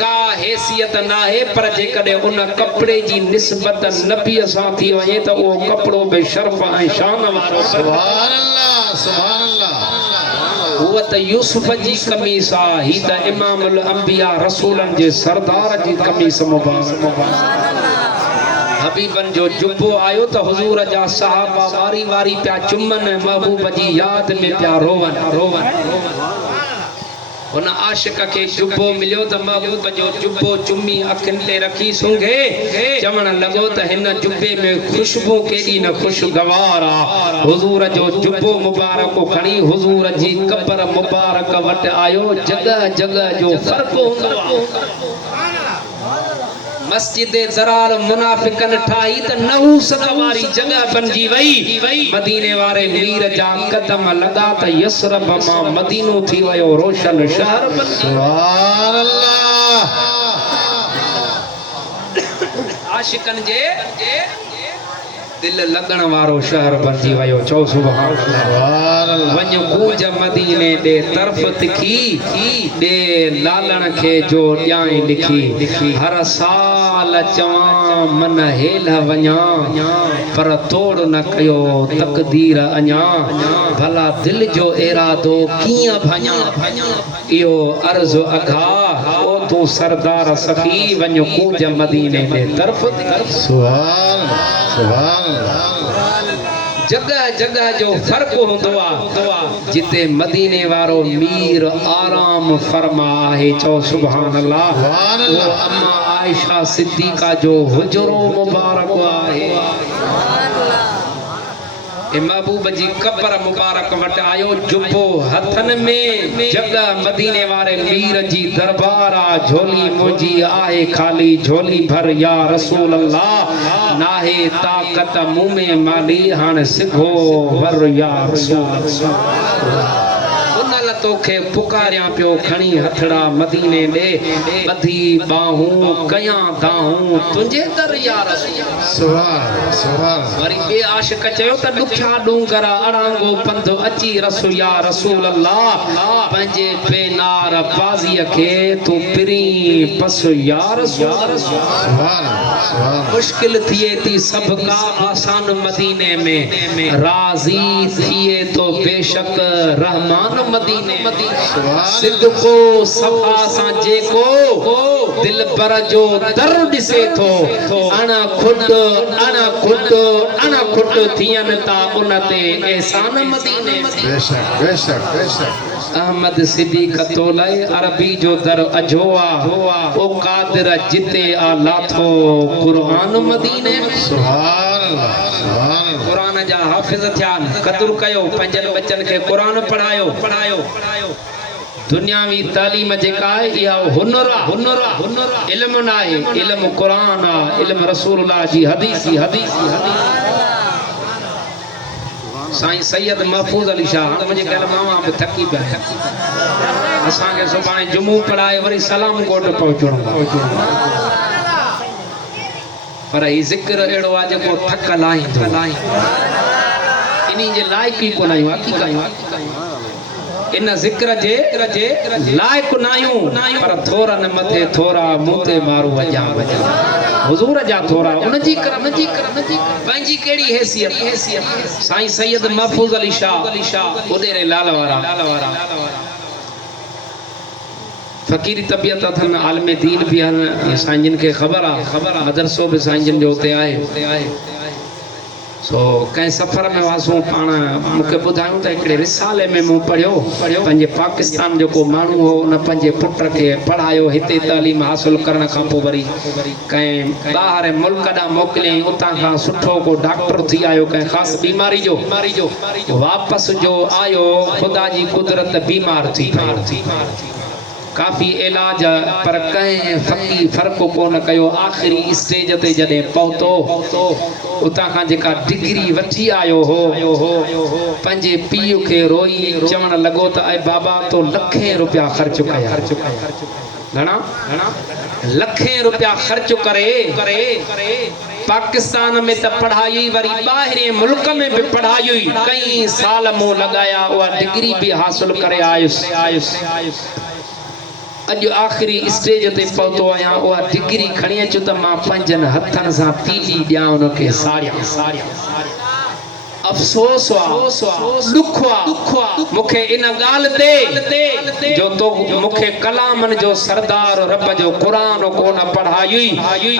का हैसियत ना है पर जेकॾहिं उन कपड़े जी निस्बत नबीअ सां थी वञे त उहो कपड़ो बि शर्फ ऐं शान वारो सुभान अल्लाह सुभान अल्लाह हुआ त यूसुफ जी कमीस आ ही त इमामुल अंबिया रसूलन जे सरदार जी कमीस मुबारक हबीबन जो जुब्बो आयो त हुजूर जा सहाबा वारी वारी पिया चुमन महबूब जी याद में पिया रोवन उन आशिक खे जुब्बो मिलियो त महबूब जो जुब्बो चुमी अखियुनि ते रखी सूंघे चवण लॻो त हिन जुब्बे में खुशबू केॾी न खुशगवार आ हुजूर जो जुब्बो मुबारक खणी हुजूर जी कब्र मुबारक वटि आयो जगह जगह जो फर्क हूंदो आ मस्जिद ज़रार मुनाफिकन ठाही त नहूस वारी जगह बनजी वई मदीने वारे मीर जा कदम लगा त यसरब मां मदीनो थी वयो रोशन शहर सुभान अल्लाह आशिकन जे दिल लगण वारो शहर बनजी वयो चो सुभान अल्लाह वञ कूज मदीने दे तरफ तिखी दे लालण खे जो ॼाई लिखी हर साल चवां मन हेल वञा पर तोड़ न कयो तकदीर अञा भला दिल जो इरादो कीअं भञा इहो अर्ज़ अघा ओ तू सरदार सखी वञ कूज मदीने दे तरफ सुभान सुभान जगह जगह जो फर्क होंदो आ जिते मदीने वारो मीर आराम फरमा है चो सुभान अल्लाह अम्मा आयशा सिद्दीका जो हुजरो मुबारक आहे महबूब जी कब्र मुबारक वट आयो जुब्बो हथन में जगह मदीने वारे मीर जी दरबार आ झोली मुंहिंजी आहे खाली झोली भर या रसूल अल्लाह नाहे ताकत मुंह में माली हाण सिघो भर या रसूल तोखे पुकारियां पियो खणी हथड़ा मदीने ॾे ॿधी बाहूं कयां दाहूं तुंहिंजे दर या रसूल सुभान सुभान वरी ॿिए आशिक चयो त ॾुखिया ॾूंगर अड़ांगो पंध अची रसू या रसूल अल्लाह पंहिंजे बेनार बाज़ीअ खे तूं पिरी पस या रसूल सुभान सुभान मुश्किल थिए थी सब का आसान मदीने में राज़ी थिए तो बेशक रहमान मदीने सिद्दको सफ़ा सां जेको दिल पर जो दर ॾिसे थो अण खुद थियनि था उन ते एहसान मदीने बेशक बेशक बेशक अहमद सिद्दीक़ तोलाई अरबी जो दर अजोआ ओ कादिर जिते आ लाथो कुरान मदीने सुभान अल्लाह सुभान अल्लाह कुरान जा हाफिज थियान कदर कयो पंजन बच्चन खे कुरान पढ़ायो दुनियावी तालीम जेका आहे इहा हुनर आहे इल्म न आहे इल्म कुरान आहे इल्म रसूलुल्लाह जी हदीस साईं सैयद महफूज अली शाह हाणे मुंहिंजे ख्याल मामा बि थकी पिया असांखे सुभाणे जुमो पढ़ाए वरी सलाम कोट पहुचणो पर ही ज़िक्र अहिड़ो आहे जेको थक लाहींदो इन्ही जे लाइक़ ई कोन आहियूं हक़ीक़त इन ज़िक्र जे लाइक़ न आहियूं पर थोरनि मथे थोरा मूं ते मारू वॼा हुज़ूर जा थोरा उनजी कर पंहिंजी कहिड़ी हैसियत साईं सैयद महफूज अली शाह उॾेरे लाल वारा फ़कीरी तबियत अथनि आलम दीन बि आहिनि साईं जिन खे ख़बर आहे मदरसो बि साईं जिन जो उते आहे सो कंहिं सफ़र में वासूं पाण मूंखे ॿुधायूं त हिकिड़े रिसाले में मूं पढ़ियो पंहिंजे पाकिस्तान जेको माण्हू हो उन पंहिंजे पुट खे पढ़ायो हिते तालीम हासिल करण खां पोइ वरी कंहिं ॿाहिरि मुल्क ॾांहुं मोकिलियईं उतां खां सुठो को डॉक्टर थी आयो कंहिं ख़ासि बीमारी जो वापसि जो आयो ख़ुदा जी कुदरत बीमार थी काफ़ी इलाज पर कंहिं फ़क़ी फ़र्क़ु कोन कयो आख़िरी स्टेज ते जॾहिं पहुतो उतां खां जेका डिग्री वठी आयो हो पंहिंजे पीउ खे रोई चवण लॻो त ऐं बाबा तो लखें रुपया ख़र्च कया घणा लखें रुपया ख़र्च करे पाकिस्तान में त पढ़ाई वरी ॿाहिरि मुल्क में बि पढ़ाई कई साल मूं लॻाया उहा डिग्री बि हासिल करे आयुसि अॼु आख़िरी स्टेज ते पहुतो आहियां उहा डिग्री खणी अचो त मां पंहिंजनि हथनि सां तीली ॾियां उनखे साड़ियां अफ़सोस दुख मूंखे इन ॻाल्हि ते जो तो मूंखे कलामनि जो सरदार रब जो क़ुरान कोन पढ़ाई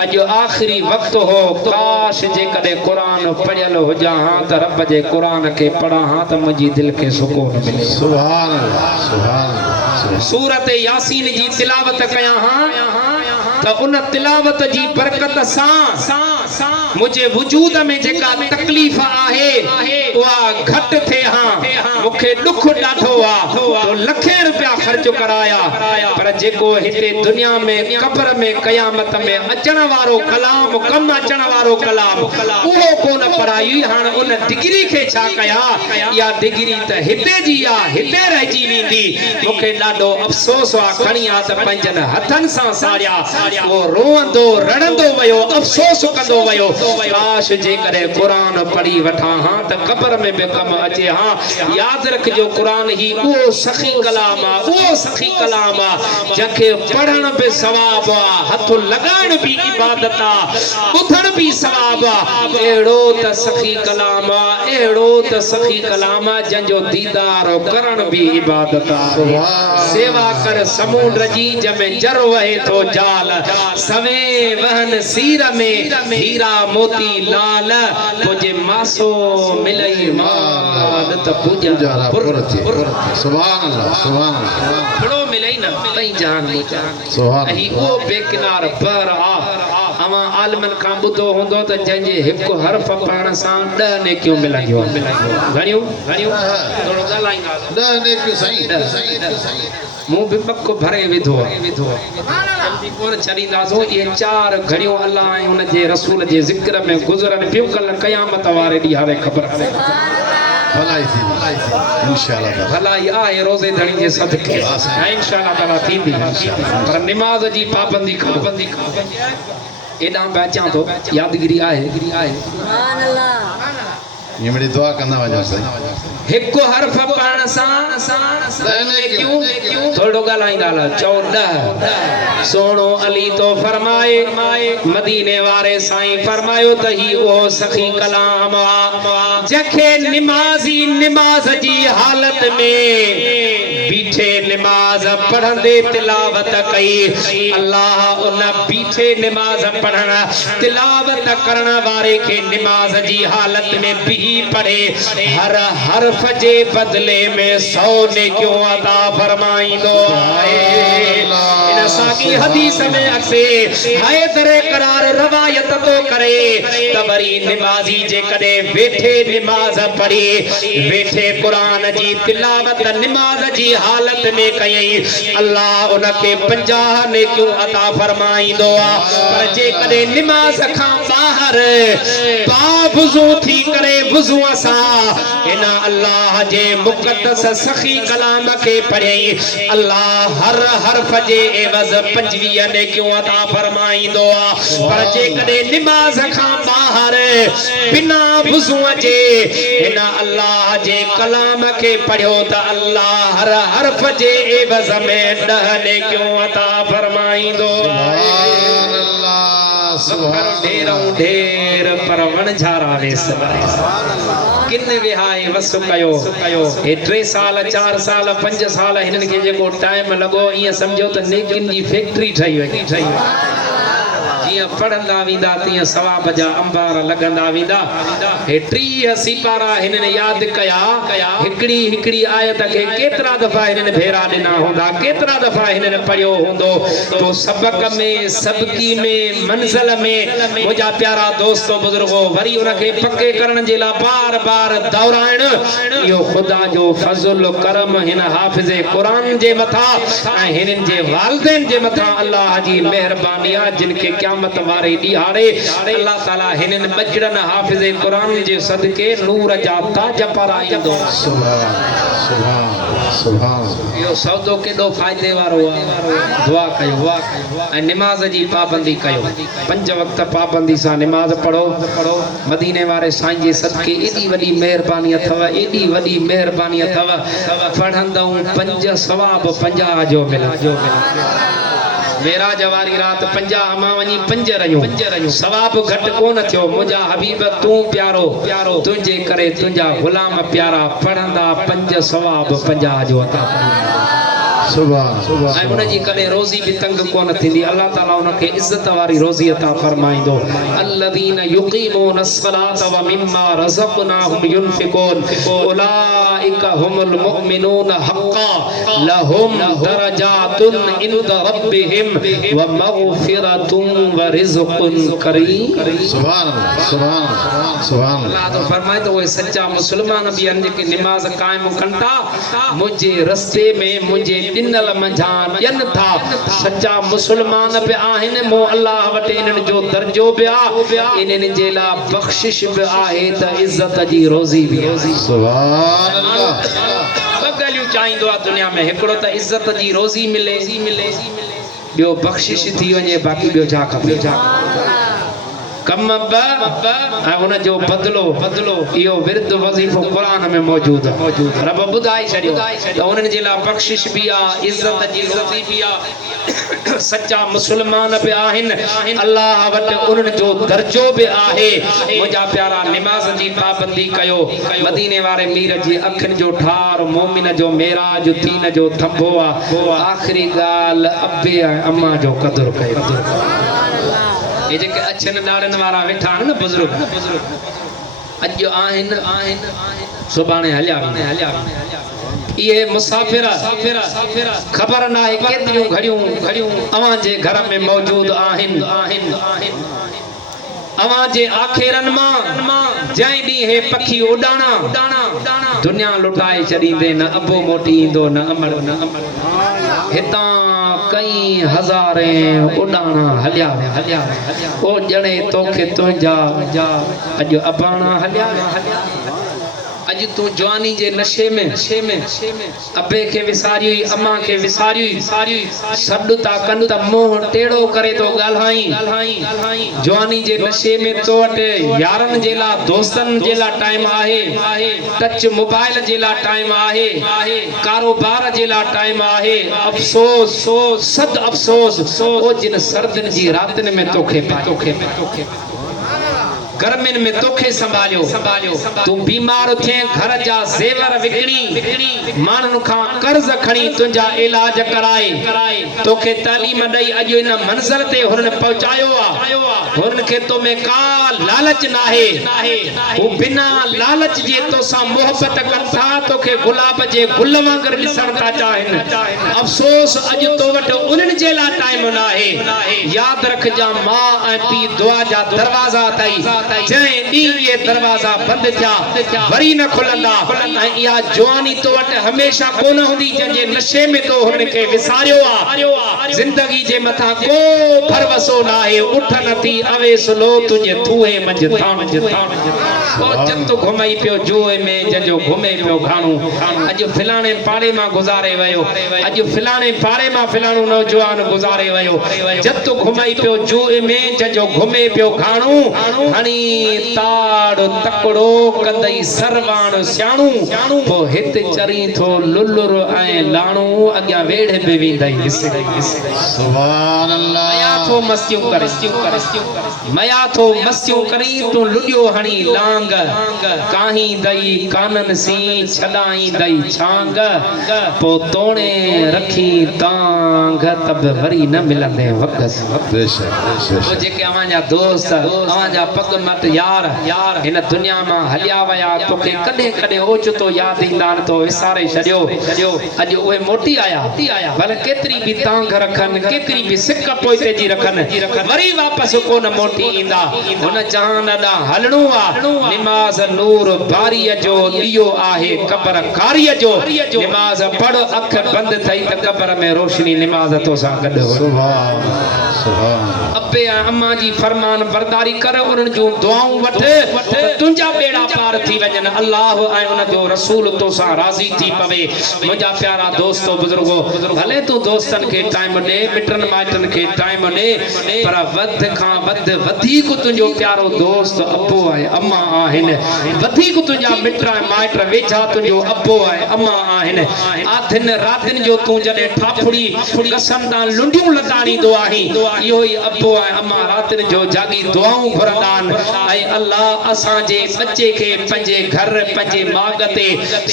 अॼु आख़िरी वक़्तु हो काश जेकॾहिं क़ुरान पढ़ियल हुजां हा त रब जे क़ुरान खे पढ़ां हा त मुंहिंजी दिलि खे सुकून मिले सुभान अल्लाह सुभान अल्लाह सूरत यासीन जी तिलावत कयां हा त उन तिलावत जी बरकत सां मुझे वजूद में जेका तकलीफ़ आहे उहा घटि थे हा मूंखे दुख ॾाढो आहे तो लखें रुपया ख़र्च कराया पर जेको हिते दुनिया में क़ब्र में क़यामत में अचण वारो कलाम कम अचण वारो कलाम उहो कोन पढ़ाई हाणे उन डिग्री खे छा कया या डिग्री त हिते जी आहे हिते रहिजी वेंदी मूंखे ॾाढो अफ़सोस आहे खणी आ त पंहिंजनि हथनि सां साड़िया वो रोअंदो रड़ंदो वियो अफ़सोस कंदो वियो काश जेकॾहिं क़ुरान पढ़ी वठां हा त क़ब्र में बि कम अचे हा यादि रखिजो क़ुरान ही उहो सखी कलाम आहे जंहिंखे पढ़ण बि सवाब आहे हथ लॻाइण बि इबादत आहे ॿुधण बि सवाब आहे अहिड़ो त सखी कलाम आहे जंहिंजो दीदार करण बि इबादत आहे सेवा कर समुंड जी जंहिंमें जर वहे थो जाल सवे वहन सीर में हीरा मोती लाल तुझे मासो मिलई माल त पूजा सुभान अल्लाह बड़ो मिलई न तई जान सुभान ही वो बेकिनार पर अमा आलमन खां ॿुधो हूंदो त जंहिंजे हिकु हर्फ पढ़ण सां 10 नेकियूं मिलंदियूं घणियूं थोरो ॻाल्हाईंदा 10 नेकियूं सही मूं बि पक भरे विधो कोन छॾींदासीं इहे 4 घड़ियूं अल्लाह ऐं हुन जे रसूल जे ज़िक्र में गुज़रनि पियूं कल क़यामत वारे ॾींहुं हाणे ख़बर भलाई थी इंशाअल्लाह भलाई आहे रोज़े धणी जे सदके इंशाअल्लाह ताला थींदी पर निमाज़ जी पाबंदी एॾां पिया अचां थो यादगिरी आहे सुभान अल्लाह ये मेरी दुआ करना वजह से हिकु हर्फ पढ़ण सां क्यों थोड़ो ॻाल्हाईंदा हलो 14 सोनो अली तो फरमाए मदीने वारे साईं फरमायो त ही ओ सखी कलाम जखे निमाज़ी निमाज़ जी हालत में बीठे निमाज़ पढ़ंदे तिलावत कई अल्लाह उन बीठे निमाज़ पढ़ण तिलावत करण वारे के निमाज़ जी हालत में भी पढ़े हर हर्फ जे बदले में 100 नेकियों अता फरमाइंदो आहे इन सागी हदीस में अक्से हैदर करार रवायत तो करे त वरी निमाज़ी जे कदे वेठे निमाज़ पढ़ी वेठे कुरान जी तिलावत निमाज़ जी हालत में कई अल्लाह उनके 50 नेकियों अता फरमाइंदो आहे पर जे कदे निमाज़ खां बाहर बावुज़ू थी करे वुज़ू सां इन अल्लाह जे मुक़द्दस सखी कलाम के पढ़े अल्लाह हर हर्फ जे एवज़ 25 नेकियों अता फरमाइंदो आहे पर जे कदे निमाज़ खां बाहर बिना वुज़ू जे इन अल्लाह जे कलाम के पढ़ियो त अल्लाह हर हर्फ जे एवज़ में 10 नेकियों अता फरमाइंदो ढेर पर वणझारा वेस किन विहाए वसु कयो हे 3 साल 4 साल 5 साल हिननि खे जेको टाइम लॻो ईअं सम्झो त नेकियुनि जी फैक्ट्री ठही वई जियां पढ़ंदा वेंदा तीअं सवाब जा अंबार लॻंदा वेंदा हे 30 सिपारा हिननि यादि कया हिकिड़ी आयत खे केतिरा दफ़ा हिननि भेरा ॾिना हूंदा केतिरा दफ़ा हिननि पढ़ियो हूंदो तो सबक में सबकी में मंज़िल में मुंहिंजा प्यारा दोस्तो बुज़ुर्गो वरी उनखे पके करण जे लाइ बार बार दोहराइण इहो ख़ुदा जो फज़ल करम हिन हाफ़िज़े क़ुरान जे मथां ऐं हिननि जे वालिदैन जे मथां अल्लाह जी महिरबानी आहे जिन खे क़यामत वारे ॾींहारे अल्लाह ताला हिननि बजड़न हाफ़िज़े क़ुरान जे सदके नूर जा ताज पाराईंदो सुभान इहो सौदो केॾो फ़ाइदे वारो आहे दुआ कयो ऐं निमाज़ जी पाबंदी कयो 5 वक्त पाबंदी सां निमाज़ पढ़ो मदीने वारे साईं जे सदके एॾी वॾी महिरबानी अथव पढ़ंदऊं 5 सवाब 50 जो मिलंदो मेराज वारी रात 50 मां वञी 5 रहियूं सवाब घट कोन थियो मुंहिंजा हबीब तूं प्यारो तुंहिंजे करे तुंहिंजा गुलाम प्यारा पढ़ंदा 5 सवाब 50 जो अता सुभान ऐं उन जी कॾहिं रोज़ी बि तंग कोन थींदी अल्लाह ताला उनखे इज़त वारी रोज़ी अता फरमाईंदो अल्लज़ीन युक़ीमून अस्सलात व मिम्मा रज़क़नाहुम युनफ़िकून उलाइका हुमुल मुमिनून हक़्क़ा लहुम दरजातुन इंद रब्बिहिम व मग़फ़िरतुन व रिज़्क़ुन करीम सुभान अल्लाह अल्लाह तो फरमाए तो सच्चा मुसलमान भी आहिनि जेके निमाज़ क़ाइम कनि था मुंहिंजे रस्ते में मुंहिंजे ॾिनल मंझां ॾियनि था सच्चा मुसलमान बि आहिनि मूं अल्लाह वटि इन्हनि जो दर्जो बि आहे इन्हनि जे लाइ बख़्शिश बि आहे त इज़त जी रोज़ी बि सुभान अल्लाह ॿ ॻाल्हियूं चाहींदो आहे दुनिया में हिकिड़ो त इज़त जी रोज़ी मिले ॿियो बख़्शिश थी वञे बाक़ी ॿियो छा खपे कम ऐं उन जो बदलो इहो विर्द वज़ीफ़ो क़ुरान में मौजूद रब ॿुधाए छॾियो त उन्हनि जे लाइ बख़्शिश बि आहे इज़त जी रोज़ी बि आहे सच्चा मुसलमान बि आहिनि अल्लाह वटि उन्हनि जो दर्जो बि आहे मुंहिंजा प्यारा निमाज़ जी पाबंदी कयो मदीने वारे मीर जी अखियुनि जो ठार मोमिन जो मेराज दीन जो थंभो आहे आख़िरी ॻाल्हि अबे ऐं अम्मा जो क़दुरु कयो ये जेके अछन ॾाड़नि वारा वेठा आहिनि न बुज़ुर्ग अॼु आहिनि सुभाणे हलिया ये मुसाफिर खबर ना है केतिरियूं घड़ियूं अवां जे घर में मौजूद आहिनि अवां जे आखेरन मां जै दी है पखी उडाना दुनिया लुटाए छॾींदे न अबो मोटी ईंदो न अमर हितां कई हज़ारे उडाना हलिया ओ जणे तोखे तुंहिंजा अॼु अबाणा हलिया अज तू जवानी जे नशे में अबे के विसारी अम्मा के विसारी सॾु ता कन त मुंह टेढ़ो करे तो ॻाल्हाई जवानी जे नशे में तो वटि यारनि जे ला दोस्तनि जे ला टाइम आहे टच मोबाइल जे ला टाइम आहे कारोबार जे ला टाइम आहे अफ़सोस सद अफ़सोस ओ जिन सर्दिन जी रातिन में तोखे गर्मिन में तोखे संभालियो तू बीमार थे घर जा जेवर विकणी मानन खां कर्ज खणी तुंजा इलाज कराए तोखे तालीम दई अज इन मंजिल ते हुन पहुंचायो आ हुन के तो में का लालच नाहे वो बिना लालच जे तोसा मोहब्बत करता तोखे गुलाब जे गुल वांगर ॾिसण था चाहिन अफ़सोस अज तो वट उन्हनि जे ला टाइम नाहे याद रख जा मां ऐं पी दुआ जा दरवाजा तई जंहिं ॾींहुं ये दरवाजा बंद थिया वरी न खुलंदा ऐं इहा जवानी तो वटि हमेशा कोन हूंदी जंहिंजे नशे में तो हुन खे विसारियो आहे ज़िंदगी जे मथां को भरवसो न आहे उठ नथी अवेस लो तुंहिंजे थूहे मंझि थाण ओ जत घुमई पियो जुए में जंहिंजो घुमे पियो घाणू अॼु फिलाणे पाड़े मां गुज़ारे वियो अॼु फिलाणे पाड़े मां फिलाणो नौजवान गुज़ारे वियो जत घुमई पियो जुए में जंहिंजो घुमे पियो घाणू हणी ताड़ तकड़ो कंदई सरवाण स्याणू पो हित चरी थो लुलुर ऐं लाणू अॻियां वेड़े में वेंदई सुभान अल्लाह मया थो मस्तियूं करी तूं लुॾियो हणी लांग काही दई कानन सी छॾाई दई छांग पो तोणे रखी तांग तब वरी न मिलंदे वक़्त बेशक जेके अवां जा दोस्त अवां जा पग मत यार हिन दुनिया मां हलिया वया तोखे कॾहिं कॾहिं ओचितो यादि ईंदा आहिनि तो विसारे छॾियो अॼु उहे मोटी आया भले केतिरी बि तांग रखनि केतिरी बि सिक पोइते जी रखनि वरी वापसि कोन मोटी ईंदा हुन जहान ॾांहुं हलणो आहे निमाज़ नूर बारीअ जो ॾीओ आहे क़बर कारीअ जो निमाज़ पढ़ अख बंदि थई त क़बर में रोशनी निमाज़ तो सां गॾु सुभान अब्बे अम्मा जी फरमान बरदारी कर उन्हनि जूं दुआऊं वठ तुंहिंजा बेड़ा पार थी वञनि अल्लाह ऐं उन जो रसूल तो सां राज़ी थी पवे मुंहिंजा प्यारा दोस्तो बुजुर्गो भले तूं दोस्तनि खे टाइम ॾे मिटनि माइटनि खे टाइम ॾे पर वध खां वधीक तुंहिंजो प्यारो दोस्त अब्बो आहे अम्मा आहिनि वधीक तुंहिंजा मिट ऐं माइट वेझा तुंहिंजो अब्बो आहे अम्मा आहिनि आधिन रातिन जो तूं जॾहिं ठाफुड़ी कसनि तां लुंडियूं लताड़ींदो आहीं इहो ई अब्बो आहे अम्मा रातिन जो जागी दुआऊं घुरंदा आहिनि ऐं अल्लाह असांजे बच्चे खे पंहिंजे घर पंहिंजे माग ते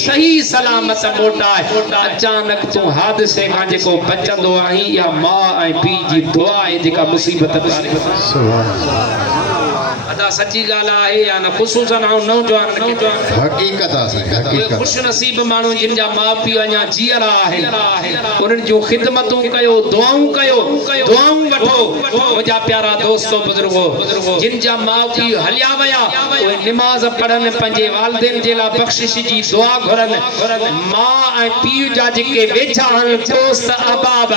सही सलामत मोटाए अचानक तूं हादसे खां जेको बचंदो आहीं इहा मां ऐं पीउ जी दुआ आहे जेका मुसीबत अदा सच्ची ॻाल्हि आहे या न ख़ुशूसन नौजवान हकीकत आहे खुश नसीब माण्हू जिन जा माउ पीउ अञा जीअरा आहिनि उन्हनि जूं ख़िदमतूं कयो दुआऊं वठो मुंहिंजा प्यारा दोस्तो बुजुर्गो जिन जा माउ पीउ हलिया विया उहे निमाज़ पढ़नि पंहिंजे वालिदैन जे लाइ बख़्शिश जी दुआ घुरनि माउ ऐं पीउ जा जेके वेझा आहिनि दोस्त अहबाब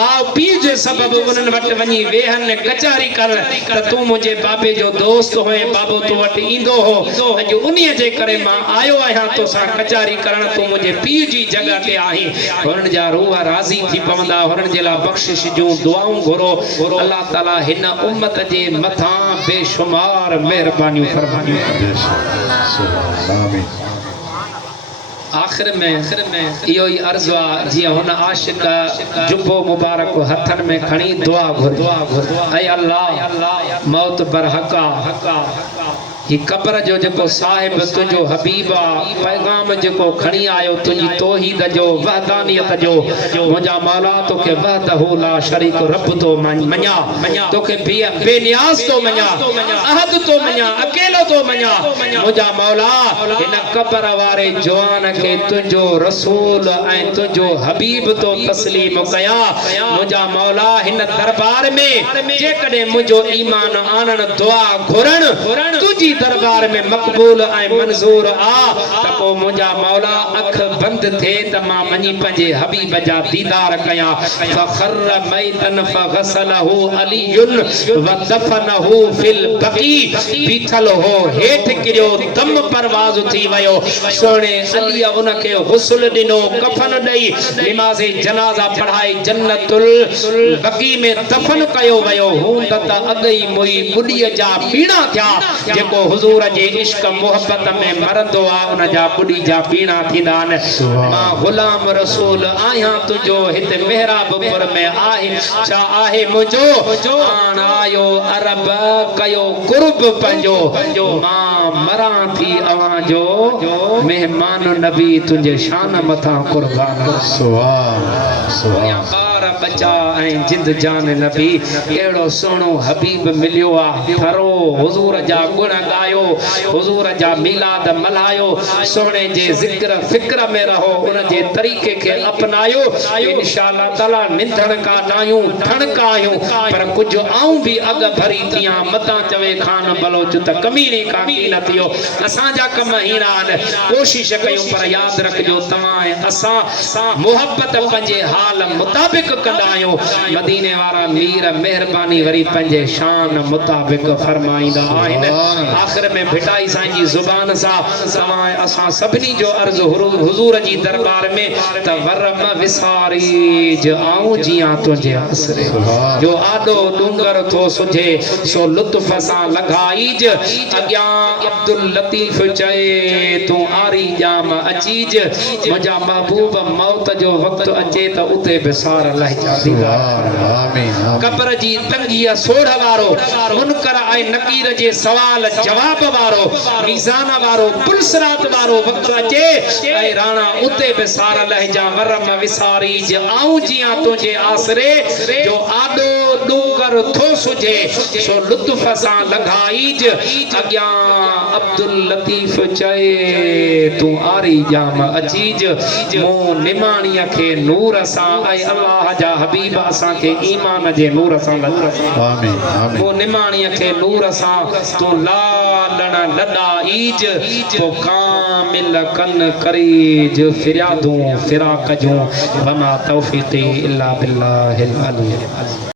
माउ पीउ जे सबबु उन्हनि वटि वञी वेहनि कचारी कर त तूं मुंहिंजे बाबे जो दोस्त होए बाबो तो वटि ईंदो हो अॼु उन्हीअ जे करे मां आयो आहियां तोसां कचारी करण तूं मुंहिंजे पीउ जी जॻह ते आहीं हुननि जा रूह राज़ी थी पवंदा हुननि जे लाइ बख़्शिश जूं दुआऊं घुरो अल्लाह ताला हिन उम्मत जे मथां बेशुमार महिरबानियूं फरमायूं आमीन आखिर में इहो ई अर्ज़ आहे जीअं हुन आशिक़ जुब्बो मुबारक हथनि में खणी दुआ घुर ऐं अल्लाह मौत बरहक़ ही कब्र जो जेको साहिब तुंहिंजो हबीब आहे पैगाम जेको खणी आयो तुंहिंजी तौहीद जो वहदानियत जो मुंहिंजा मौला तोखे वहदहू ला शरीक रब तो मञा तोखे बेनियाज़ तो मञा अहद तो मञा अकेलो तो मञा मुंहिंजा मौला हिन कब्र वारे जवान खे तुंहिंजो रसूल ऐं तुंहिंजो हबीब तो तस्लीम कया मुंहिंजा मौला हिन दरबार में जेकॾहिं मुंहिंजो ईमान आणण दुआ घुरण तुंहिंजी दरबार में मक़बूल ऐं मंज़ूर आ त पो मुंहिंजा मौला अख बंद थे त मां वञी पंहिंजे हबीब जा दीदार कया फखर मैतन फगसलहु अलीयुन वदफनहु फिल बकी बीठल हो हेठ गिरियो दम परवाज़ थी वयो सोने अली उनके हुस्न दिनो कफन दई नमाज़े जनाजा पढ़ाई जन्नतुल बकी में दफन कयो वयो हूंद त अगई मुई बुढ़ीअ जा पीड़ा थिया जेको हुजूर जे इश्क मोहब्बत में मरंदो आ उन जा बुढ़ी जा पीड़ा थींदा आहिनि मां गुलाम रसूल आहियां तुंहिंजो हिते मेहराबपुर में आहे छा आहे मुंहिंजो आण आयो अरब कयो कुर्ब पंहिंजो मां मरां थी अवां जो मेहमान नबी तुंहिंजे शान मथां कुर्बान सुभान सुभान बार बचा ऐं जिंद जान नबी अहिड़ो सुहिणो हबीब मिलियो आहे थरो हुजूर जा गुण ॻायो हुजूर जा मिलाद मल्हायो सोने जे ज़िक्र फिक्र में रहो उन जे तरीक़े खे अपनायो इंशाअल्लाह ताला निंदण का नायूं ठणकायूं पर कुझु आऊं बि अॻ भरी थियां मतां चवे खान बलोच त कमीनी काकी न थियो असांजा कम हीरा आहिनि कोशिश कयूं पर यादि रखिजो तव्हां ऐं असां मोहब्बत पंहिंजे हाल मुताबिक़ कंदा आहियूं मदीने वारा मीर महिरबानी वरी पंहिंजे शान मुताबिक़ फरमाईंदा आहिनि आख़िर में भिटाई साईं जी ज़ुबान सां तव्हां असां सभिनी जो अर्ज़ु हुजूर जी दरबार में त वरम विसारीज आऊं जियां तुंहिंजे असरे जो आॾो डूंगर थो सुझे सो लुत्फ़ सां लॻाईज अॻियां अब्दुल लतीफ़ चए तूं आरी जाम अचीज मुंहिंजा महबूब मौत जो वक़्तु अचे त उते विसार लहिजा दीदा कब्र जी तंगीअ सोढ़ वारो मुनकर ऐं नकीर जे सवाल जवाब वारो मीज़ान वारो पुलसरात वारो वक़्तु अचे ऐं राणा उते विसार लहिजा वरम विसारीज आऊं जियां तुंहिंजे आसरे जो आॾो डूंगर थो सुझे सो लुत्फ़ सां लॻाईज अॻियां अब्दुल लतीफ़ चए तूं आरी जाम अचीज मूं निमाणीअ खे नूर सां ऐं अल्लाह जा हबीब असांखे ईमान जे नूर सां आमीन आमीन मूं निमाणीअ खे नूर सां तूं लालण लॾाईज तो कामिल कन करीज फिरियादूं फिराक जूं वमा तौफ़ीक़ी इल्ला बिल्लाहिल अली